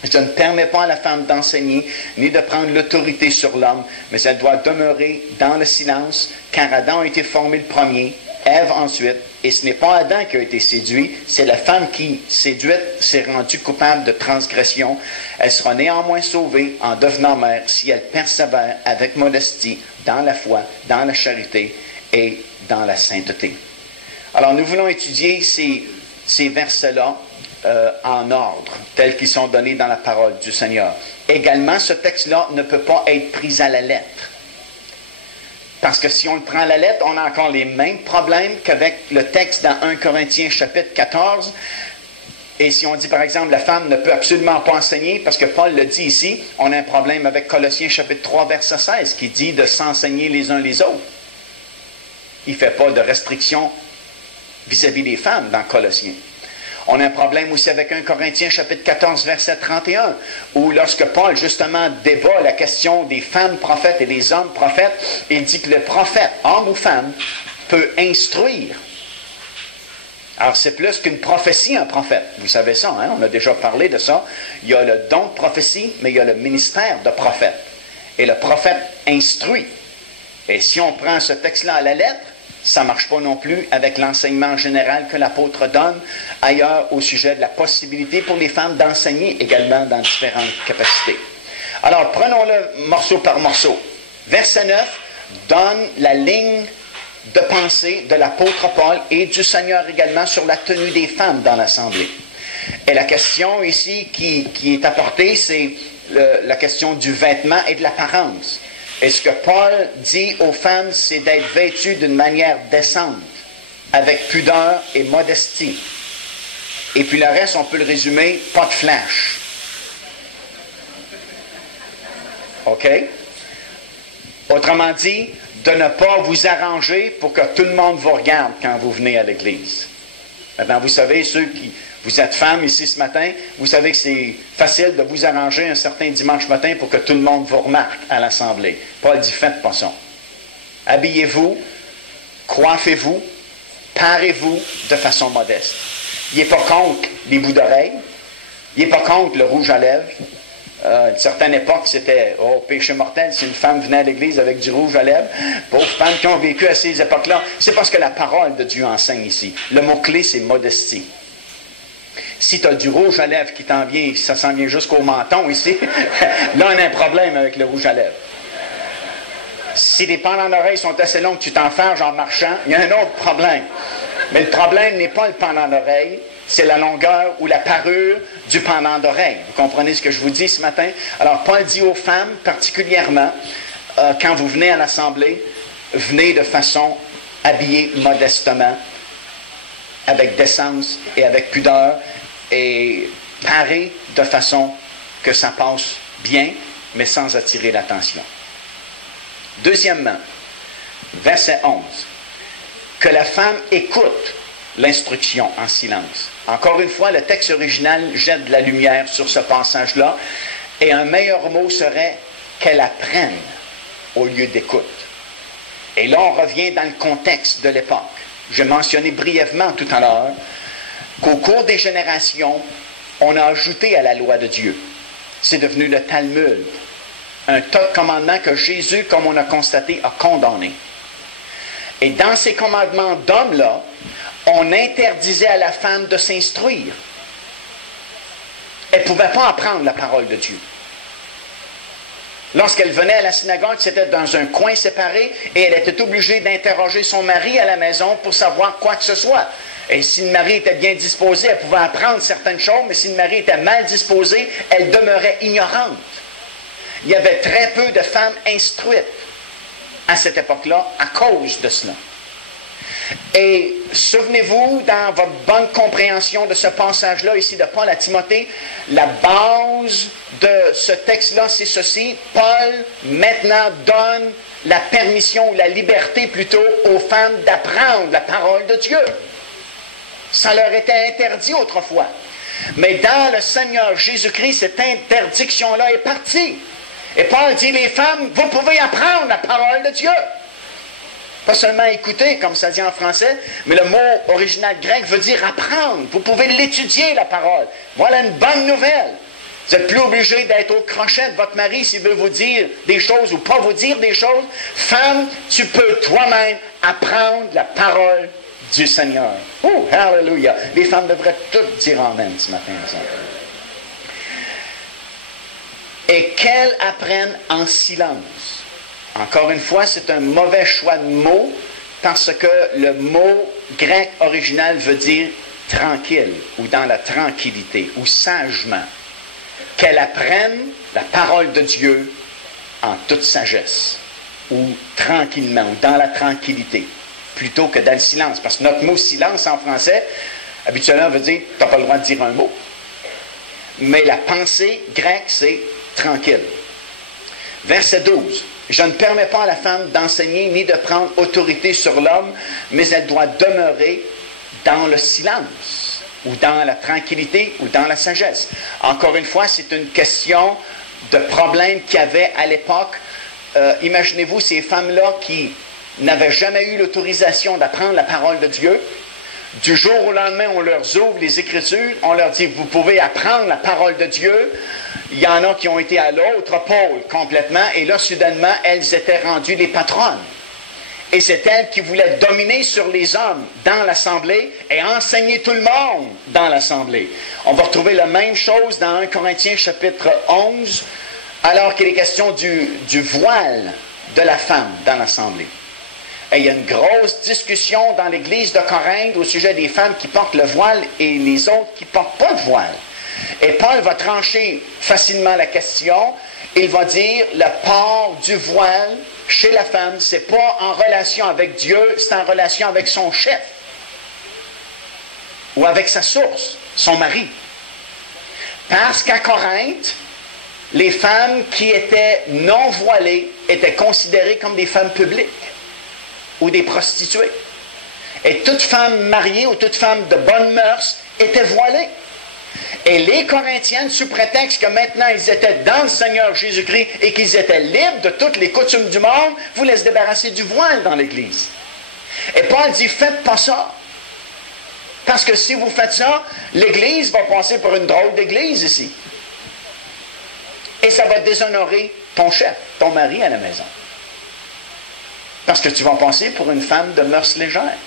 Je ne permets pas à la femme d'enseigner, ni de prendre l'autorité sur l'homme, mais elle doit demeurer dans le silence, car Adam a été formé le premier, Ève ensuite, et ce n'est pas Adam qui a été séduit, c'est la femme qui, séduite, s'est rendue coupable de transgression. Elle sera néanmoins sauvée en devenant mère si elle persévère avec modestie dans la foi, dans la charité et dans la sainteté. Alors nous voulons étudier ces versets-là en ordre, tels qu'ils sont donnés dans la parole du Seigneur. Également, ce texte-là ne peut pas être pris à la lettre. Parce que si on le prend à la lettre, on a encore les mêmes problèmes qu'avec le texte dans 1 Corinthiens chapitre 14. Et si on dit par exemple, la femme ne peut absolument pas enseigner, parce que Paul le dit ici, on a un problème avec Colossiens chapitre 3 verset 16, qui dit de s'enseigner les uns les autres. Il ne fait pas de restriction vis-à-vis des femmes dans Colossiens. On a un problème aussi avec 1 Corinthiens chapitre 14 verset 31, où lorsque Paul justement débat la question des femmes prophètes et des hommes prophètes, il dit que le prophète, homme ou femme, peut instruire. Alors c'est plus qu'une prophétie, un prophète. Vous savez ça, hein? On a déjà parlé de ça. Il y a le don de prophétie, mais il y a le ministère de prophète. Et le prophète instruit. Et si on prend ce texte-là à la lettre, ça ne marche pas non plus avec l'enseignement général que l'apôtre donne ailleurs au sujet de la possibilité pour les femmes d'enseigner également dans différentes capacités. Alors, prenons-le morceau par morceau. Verset 9 donne la ligne de pensée de l'apôtre Paul et du Seigneur également sur la tenue des femmes dans l'Assemblée. Et la question ici qui est apportée, c'est la question du vêtement et de l'apparence. Et ce que Paul dit aux femmes, c'est d'être vêtues d'une manière décente, avec pudeur et modestie. Et puis le reste, on peut le résumer, pas de flash. OK? Autrement dit, de ne pas vous arranger pour que tout le monde vous regarde quand vous venez à l'église. Maintenant, vous savez, ceux qui... Vous êtes femmes ici ce matin, vous savez que c'est facile de vous arranger un certain dimanche matin pour que tout le monde vous remarque à l'Assemblée. Paul dit, faites pas ça. Habillez-vous, coiffez-vous, parez-vous de façon modeste. Il n'est pas contre les bouts d'oreilles, il n'est pas contre le rouge à lèvres. À une certaine époque, c'était péché mortel si une femme venait à l'église avec du rouge à lèvres. Pauvres femmes qui ont vécu à ces époques-là. C'est parce que la parole de Dieu enseigne ici. Le mot-clé, c'est modestie. Si tu as du rouge à lèvres qui t'en vient, ça s'en vient jusqu'au menton ici, là on a un problème avec le rouge à lèvres. Si les pendants d'oreilles sont assez longs que tu t'enfarges en marchant, il y a un autre problème. Mais le problème n'est pas le pendant d'oreille, c'est la longueur ou la parure du pendant d'oreille. Vous comprenez ce que je vous dis ce matin? Alors Paul dit aux femmes particulièrement, quand vous venez à l'Assemblée, venez de façon habillée modestement, avec décence et avec pudeur, et paré de façon que ça passe bien, mais sans attirer l'attention. Deuxièmement, verset 11, que la femme écoute l'instruction en silence. Encore une fois, le texte original jette de la lumière sur ce passage-là, et un meilleur mot serait qu'elle apprenne au lieu d'écoute. Et là, on revient dans le contexte de l'époque. J'ai mentionné brièvement tout à l'heure qu'au cours des générations, on a ajouté à la loi de Dieu. C'est devenu le Talmud, un tas de commandements que Jésus, comme on a constaté, a condamné. Et dans ces commandements d'hommes-là, on interdisait à la femme de s'instruire. Elle ne pouvait pas apprendre la parole de Dieu. Lorsqu'elle venait à la synagogue, c'était dans un coin séparé et elle était obligée d'interroger son mari à la maison pour savoir quoi que ce soit. Et si le mari était bien disposé, elle pouvait apprendre certaines choses, mais si le mari était mal disposé, elle demeurait ignorante. Il y avait très peu de femmes instruites à cette époque-là à cause de cela. Et souvenez-vous, dans votre bonne compréhension de ce passage-là ici de Paul à Timothée, la base de ce texte-là, c'est ceci. Paul, maintenant, donne la permission, ou la liberté plutôt, aux femmes d'apprendre la parole de Dieu. Ça leur était interdit autrefois. Mais dans le Seigneur Jésus-Christ, cette interdiction-là est partie. Et Paul dit, les femmes, vous pouvez apprendre la parole de Dieu. Pas seulement écouter, comme ça dit en français, mais le mot original grec veut dire apprendre. Vous pouvez l'étudier, la parole. Voilà une bonne nouvelle. Vous n'êtes plus obligé d'être au crochet de votre mari s'il veut vous dire des choses ou pas vous dire des choses. Femme, tu peux toi-même apprendre la parole du Seigneur. Oh, hallelujah! Les femmes devraient toutes dire amen ce matin. Et qu'elles apprennent en silence. Encore une fois, c'est un mauvais choix de mots parce que le mot grec original veut dire tranquille ou dans la tranquillité ou sagement. Qu'elles apprennent la parole de Dieu en toute sagesse ou tranquillement ou dans la tranquillité plutôt que dans le silence. Parce que notre mot silence en français, habituellement, veut dire tu n'as pas le droit de dire un mot. Mais la pensée grecque, c'est tranquille. Verset 12. Je ne permets pas à la femme d'enseigner ni de prendre autorité sur l'homme, mais elle doit demeurer dans le silence, ou dans la tranquillité, ou dans la sagesse. Encore une fois, c'est une question de problème qu'il y avait à l'époque. Imaginez-vous ces femmes-là qui n'avaient jamais eu l'autorisation d'apprendre la parole de Dieu. Du jour au lendemain, on leur ouvre les Écritures, on leur dit, vous pouvez apprendre la parole de Dieu. Il y en a qui ont été à l'autre pôle complètement, et là, soudainement, elles étaient rendues les patronnes. Et c'est elles qui voulaient dominer sur les hommes dans l'Assemblée et enseigner tout le monde dans l'Assemblée. On va retrouver la même chose dans 1 Corinthiens chapitre 11, alors qu'il est question du voile de la femme dans l'Assemblée. Et il y a une grosse discussion dans l'Église de Corinthe au sujet des femmes qui portent le voile et les autres qui ne portent pas de voile. Et Paul va trancher facilement la question. Il va dire, le port du voile chez la femme, ce n'est pas en relation avec Dieu, c'est en relation avec son chef. Ou avec sa source, son mari. Parce qu'à Corinthe, les femmes qui étaient non voilées étaient considérées comme des femmes publiques ou des prostituées. Et toute femme mariée ou toute femme de bonnes mœurs était voilée. Et les Corinthiennes, sous prétexte que maintenant ils étaient dans le Seigneur Jésus-Christ et qu'ils étaient libres de toutes les coutumes du monde, voulaient se débarrasser du voile dans l'Église. Et Paul dit, faites pas ça. Parce que si vous faites ça, l'Église va passer pour une drôle d'Église ici. Et ça va déshonorer ton chef, ton mari à la maison. Parce que tu vas passer pour une femme de mœurs légères.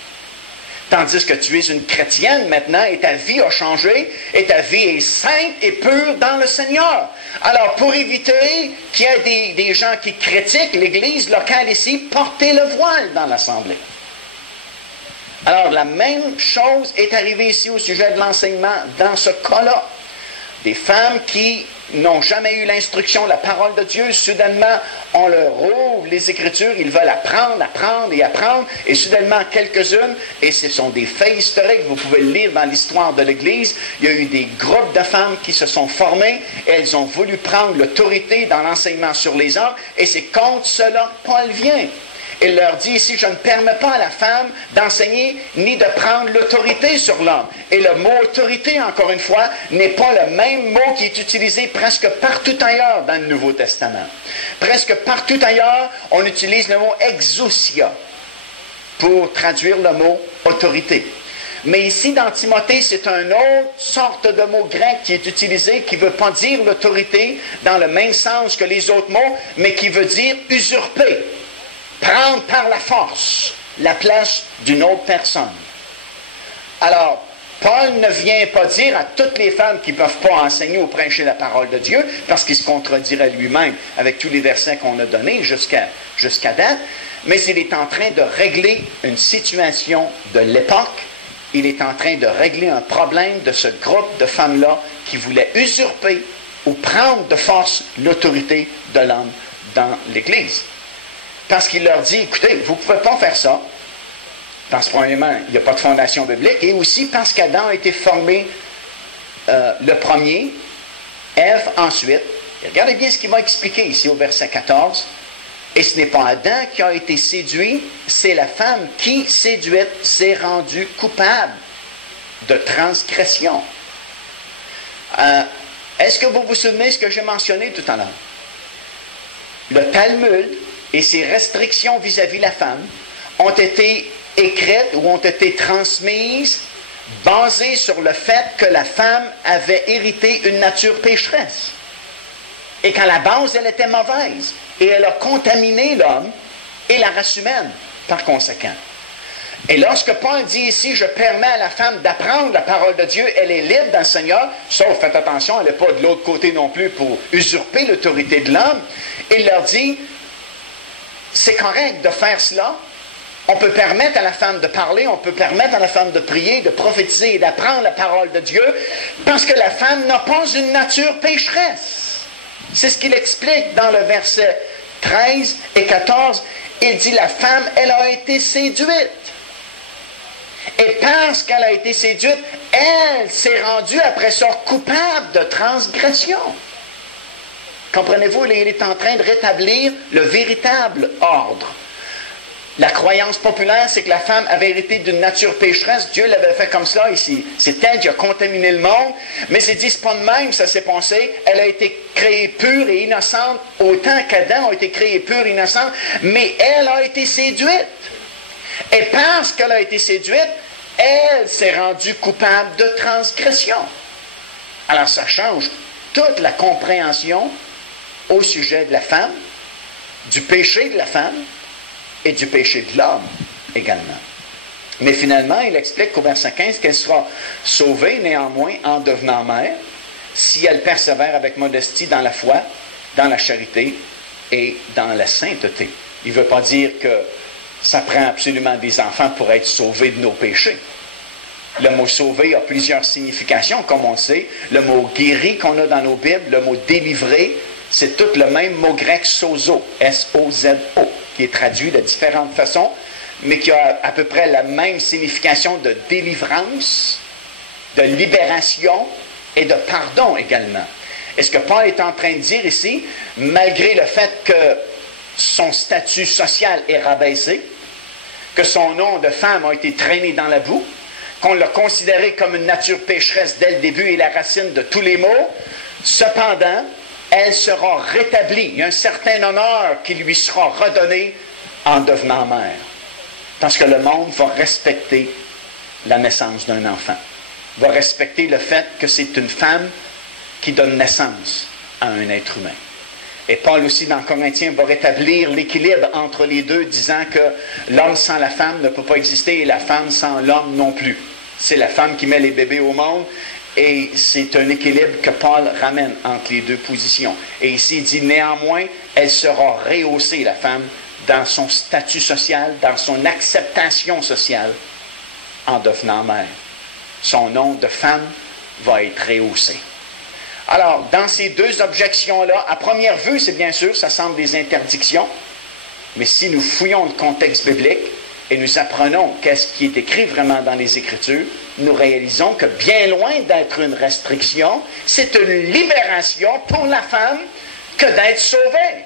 Tandis que tu es une chrétienne maintenant et ta vie a changé et ta vie est sainte et pure dans le Seigneur. Alors, pour éviter qu'il y ait des gens qui critiquent l'Église locale ici, portez le voile dans l'Assemblée. Alors, la même chose est arrivée ici au sujet de l'enseignement dans ce cas-là. Des femmes qui n'ont jamais eu l'instruction, la parole de Dieu, soudainement, on leur ouvre les Écritures, ils veulent apprendre, et soudainement, quelques-unes, et ce sont des faits historiques, vous pouvez le lire dans l'histoire de l'Église, il y a eu des groupes de femmes qui se sont formés, et elles ont voulu prendre l'autorité dans l'enseignement sur les hommes, et c'est contre cela que Paul vient. Il leur dit ici, je ne permets pas à la femme d'enseigner ni de prendre l'autorité sur l'homme. Et le mot autorité, encore une fois, n'est pas le même mot qui est utilisé presque partout ailleurs dans le Nouveau Testament. Presque partout ailleurs, on utilise le mot exousia pour traduire le mot autorité. Mais ici, dans Timothée, c'est une autre sorte de mot grec qui est utilisé, qui ne veut pas dire l'autorité dans le même sens que les autres mots, mais qui veut dire usurper. Prendre par la force la place d'une autre personne. Alors, Paul ne vient pas dire à toutes les femmes qui ne peuvent pas enseigner ou prêcher la parole de Dieu, parce qu'il se contredirait lui-même avec tous les versets qu'on a donnés jusqu'à date, mais il est en train de régler une situation de l'époque. Il est en train de régler un problème de ce groupe de femmes-là qui voulaient usurper ou prendre de force l'autorité de l'homme dans l'Église. Parce qu'il leur dit, écoutez, vous ne pouvez pas faire ça, parce que premièrement, il n'y a pas de fondation biblique, et aussi parce qu'Adam a été formé le premier, Ève ensuite. Et regardez bien ce qu'il va expliquer ici au verset 14. Et ce n'est pas Adam qui a été séduit, c'est la femme qui, séduite, s'est rendue coupable. de transgression. Est-ce que vous vous souvenez de ce que j'ai mentionné tout à l'heure? Le Talmud et ses restrictions vis-à-vis de la femme ont été écrites ou ont été transmises basées sur le fait que la femme avait hérité une nature pécheresse. Et qu'à la base, elle était mauvaise. Et elle a contaminé l'homme et la race humaine par conséquent. Et lorsque Paul dit ici, je permets à la femme d'apprendre la parole de Dieu, elle est libre dans le Seigneur, sauf, faites attention, elle n'est pas de l'autre côté non plus pour usurper l'autorité de l'homme. Il leur dit, c'est correct de faire cela. On peut permettre à la femme de parler, on peut permettre à la femme de prier, de prophétiser et d'apprendre la parole de Dieu, parce que la femme n'a pas une nature pécheresse. C'est ce qu'il explique dans le verset 13 et 14. Il dit, la femme, elle a été séduite. Et parce qu'elle a été séduite, elle s'est rendue après ça coupable de transgression. Comprenez-vous, il est en train de rétablir le véritable ordre. La croyance populaire, c'est que la femme avait hérité d'une nature pécheresse. Dieu l'avait fait comme ça ici. C'est elle qui a contaminé le monde. Mais c'est dit, c'est pas de même, ça s'est passé. Elle a été créée pure et innocente, autant qu'Adam a été créé pur et innocent. Mais elle a été séduite. Et parce qu'elle a été séduite, elle s'est rendue coupable de transgression. Alors ça change toute la compréhension au sujet de la femme, du péché de la femme, et du péché de l'homme également. Mais finalement, il explique qu'au verset 15 qu'elle sera sauvée néanmoins en devenant mère si elle persévère avec modestie dans la foi, dans la charité et dans la sainteté. Il ne veut pas dire que ça prend absolument des enfants pour être sauvés de nos péchés. Le mot sauver a plusieurs significations, comme on le sait. Le mot guéri qu'on a dans nos Bibles, le mot délivré, c'est tout le même mot grec sozo, S-O-Z-O, qui est traduit de différentes façons, mais qui a à peu près la même signification de délivrance, de libération et de pardon également. Et ce que Paul est en train de dire ici, malgré le fait que son statut social est rabaissé, que son nom de femme a été traîné dans la boue, qu'on l'a considéré comme une nature pécheresse dès le début et la racine de tous les maux, cependant, elle sera rétablie. Il y a un certain honneur qui lui sera redonné en devenant mère. Parce que le monde va respecter la naissance d'un enfant. Va respecter le fait que c'est une femme qui donne naissance à un être humain. Et Paul aussi, dans Corinthiens, va rétablir l'équilibre entre les deux, disant que l'homme sans la femme ne peut pas exister et la femme sans l'homme non plus. C'est la femme qui met les bébés au monde et c'est un équilibre que Paul ramène entre les deux positions. Et ici, il dit néanmoins, elle sera rehaussée, la femme, dans son statut social, dans son acceptation sociale, en devenant mère. Son nom de femme va être rehaussé. Alors, dans ces deux objections-là, à première vue, c'est bien sûr, ça semble des interdictions, mais si nous fouillons le contexte biblique et nous apprenons qu'est-ce qui est écrit vraiment dans les Écritures, nous réalisons que bien loin d'être une restriction, c'est une libération pour la femme que d'être sauvée,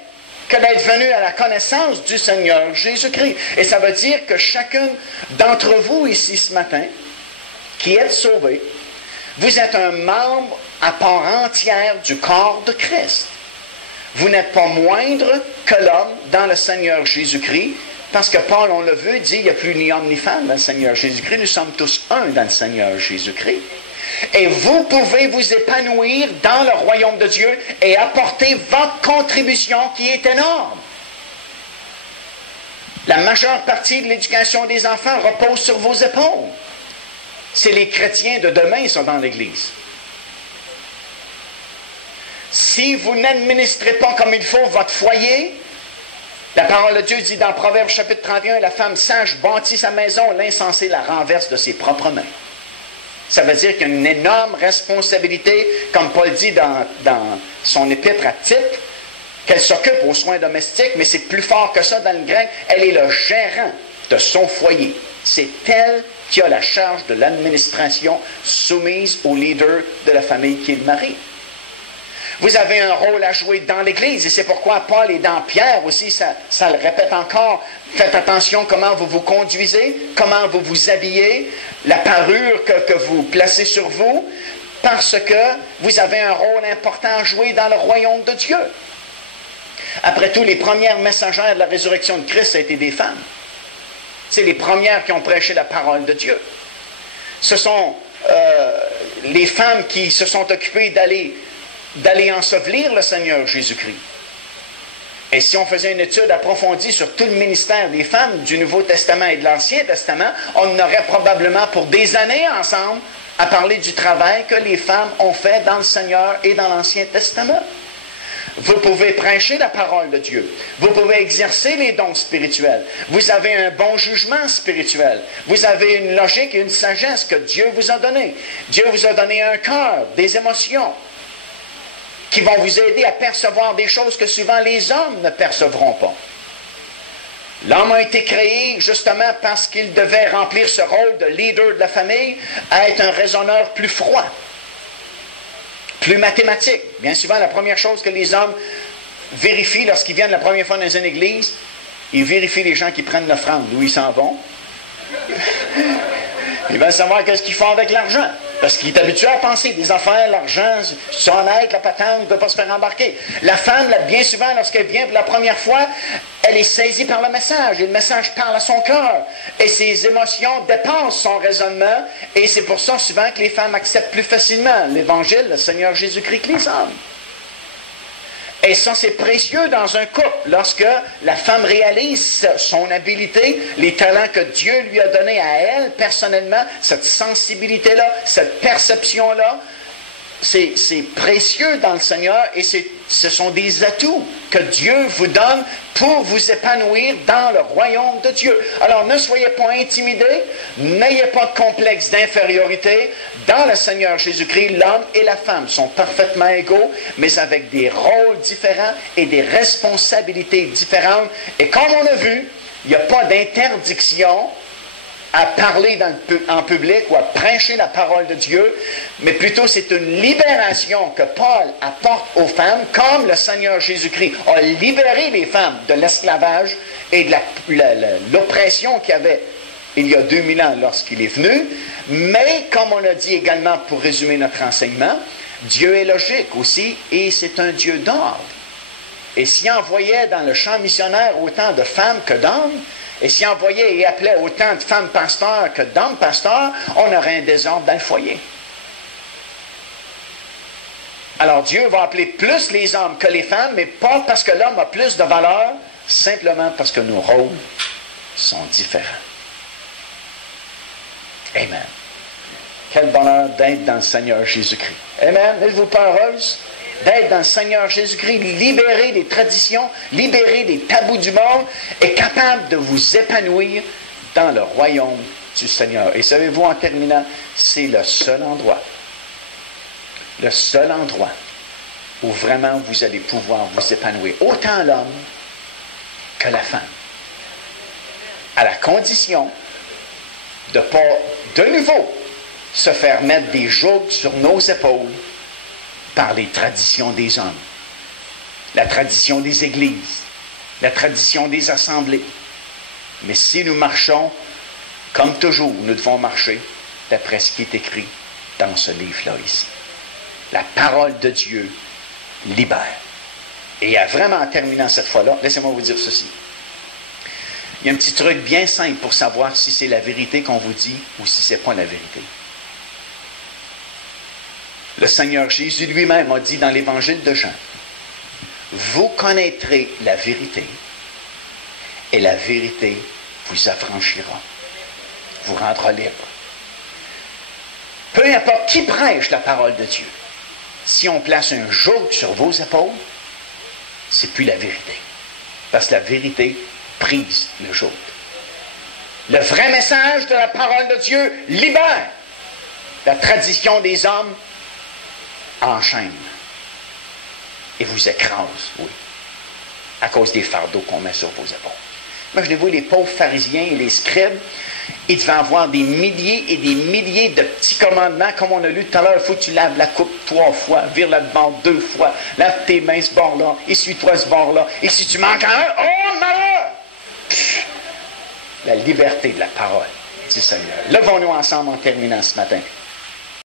que d'être venue à la connaissance du Seigneur Jésus-Christ. Et ça veut dire que chacune d'entre vous ici ce matin, qui êtes sauvés, vous êtes un membre à part entière du corps de Christ. Vous n'êtes pas moindre que l'homme dans le Seigneur Jésus-Christ, parce que Paul, on le veut, dit, il n'y a plus ni homme ni femme dans le Seigneur Jésus-Christ, nous sommes tous un dans le Seigneur Jésus-Christ. Et vous pouvez vous épanouir dans le royaume de Dieu et apporter votre contribution qui est énorme. La majeure partie de l'éducation des enfants repose sur vos épaules. C'est les chrétiens de demain qui sont dans l'Église. Si vous n'administrez pas comme il faut votre foyer, la parole de Dieu dit dans Proverbes chapitre 31, la femme sage bâtit sa maison, l'insensé la renverse de ses propres mains. Ça veut dire qu'il y a une énorme responsabilité, comme Paul dit dans son épître à Tite, qu'elle s'occupe aux soins domestiques, mais c'est plus fort que ça dans le grec, elle est le gérant de son foyer. C'est elle qui a la charge de l'administration soumise au leader de la famille qui est le mari. Vous avez un rôle à jouer dans l'Église, et c'est pourquoi Paul est dans Pierre aussi, ça le répète encore. Faites attention comment vous vous conduisez, comment vous vous habillez, la parure que vous placez sur vous, parce que vous avez un rôle important à jouer dans le royaume de Dieu. Après tout, les premières messagères de la résurrection de Christ, ça a été des femmes. C'est les premières qui ont prêché la parole de Dieu. Ce sont les femmes qui se sont occupées d'aller ensevelir le Seigneur Jésus-Christ. Et si on faisait une étude approfondie sur tout le ministère des femmes du Nouveau Testament et de l'Ancien Testament, on aurait probablement pour des années ensemble à parler du travail que les femmes ont fait dans le Seigneur et dans l'Ancien Testament. Vous pouvez prêcher la parole de Dieu. Vous pouvez exercer les dons spirituels. Vous avez un bon jugement spirituel. Vous avez une logique et une sagesse que Dieu vous a donnée. Dieu vous a donné un cœur, des émotions qui vont vous aider à percevoir des choses que souvent les hommes ne percevront pas. L'homme a été créé justement parce qu'il devait remplir ce rôle de leader de la famille, à être un raisonneur plus froid, plus mathématique. Bien souvent, la première chose que les hommes vérifient lorsqu'ils viennent la première fois dans une église, ils vérifient les gens qui prennent l'offrande, d'où ils s'en vont. Ils veulent savoir qu'est-ce qu'ils font avec l'argent. Parce qu'il est habitué à penser des affaires, l'argent, son aide, la patente, ne peut pas se faire embarquer. La femme, bien souvent, lorsqu'elle vient pour la première fois, elle est saisie par le message. Et le message parle à son cœur. Et ses émotions dépassent son raisonnement. Et c'est pour ça, souvent, que les femmes acceptent plus facilement l'Évangile, le Seigneur Jésus-Christ, que les hommes. Et ça, c'est précieux dans un couple, lorsque la femme réalise son habilité, les talents que Dieu lui a donnés à elle, personnellement, cette sensibilité-là, cette perception-là, c'est précieux dans le Seigneur et ce sont des atouts que Dieu vous donne pour vous épanouir dans le royaume de Dieu. Alors, ne soyez pas intimidés, n'ayez pas de complexe d'infériorité. Dans le Seigneur Jésus-Christ, l'homme et la femme sont parfaitement égaux, mais avec des rôles différents et des responsabilités différentes. Et comme on a vu, il n'y a pas d'interdiction à parler en public ou à prêcher la parole de Dieu, mais plutôt c'est une libération que Paul apporte aux femmes, comme le Seigneur Jésus-Christ a libéré les femmes de l'esclavage et de l'oppression qu'il y avait il y a 2000 ans lorsqu'il est venu. Mais, comme on a dit également pour résumer notre enseignement, Dieu est logique aussi et c'est un Dieu d'ordre. Et s'il envoyait dans le champ missionnaire autant de femmes que d'hommes, et s'il envoyait et appelait autant de femmes pasteurs que d'hommes pasteurs, on aurait un désordre dans le foyer. Alors Dieu va appeler plus les hommes que les femmes, mais pas parce que l'homme a plus de valeur, simplement parce que nos rôles sont différents. Amen. Quel bonheur d'être dans le Seigneur Jésus-Christ. Amen. Êtes-vous pas heureuse d'être dans le Seigneur Jésus-Christ, libéré des traditions, libéré des tabous du monde et capable de vous épanouir dans le royaume du Seigneur. Et savez-vous, en terminant, c'est le seul endroit où vraiment vous allez pouvoir vous épanouir, autant l'homme que la femme, à la condition de ne pas, de nouveau, se faire mettre des jougs sur nos épaules par les traditions des hommes, la tradition des églises, la tradition des assemblées. Mais si nous marchons, comme toujours, nous devons marcher d'après ce qui est écrit dans ce livre-là ici. La parole de Dieu libère. Et vraiment, en terminant cette fois-là, laissez-moi vous dire ceci. Il y a un petit truc bien simple pour savoir si c'est la vérité qu'on vous dit ou si ce n'est pas la vérité. Le Seigneur Jésus lui-même a dit dans l'Évangile de Jean, « Vous connaîtrez la vérité, et la vérité vous affranchira, vous rendra libre. » Peu importe qui prêche la parole de Dieu, si on place un joug sur vos épaules, c'est plus la vérité. Parce que la vérité prise le joug. Le vrai message de la parole de Dieu libère. La tradition des hommes enchaîne et vous écrase, oui, à cause des fardeaux qu'on met sur vos épaules. Imaginez-vous les pauvres pharisiens et les scribes, il devait avoir des milliers et des milliers de petits commandements, comme on a lu tout à l'heure. Il faut que tu laves la coupe 3 fois, vire la bord 2 fois, lave tes mains ce bord-là, essuie-toi ce bord-là. Et si tu manques un, oh malheur! La liberté de la parole du Seigneur. Levons-nous ensemble en terminant ce matin.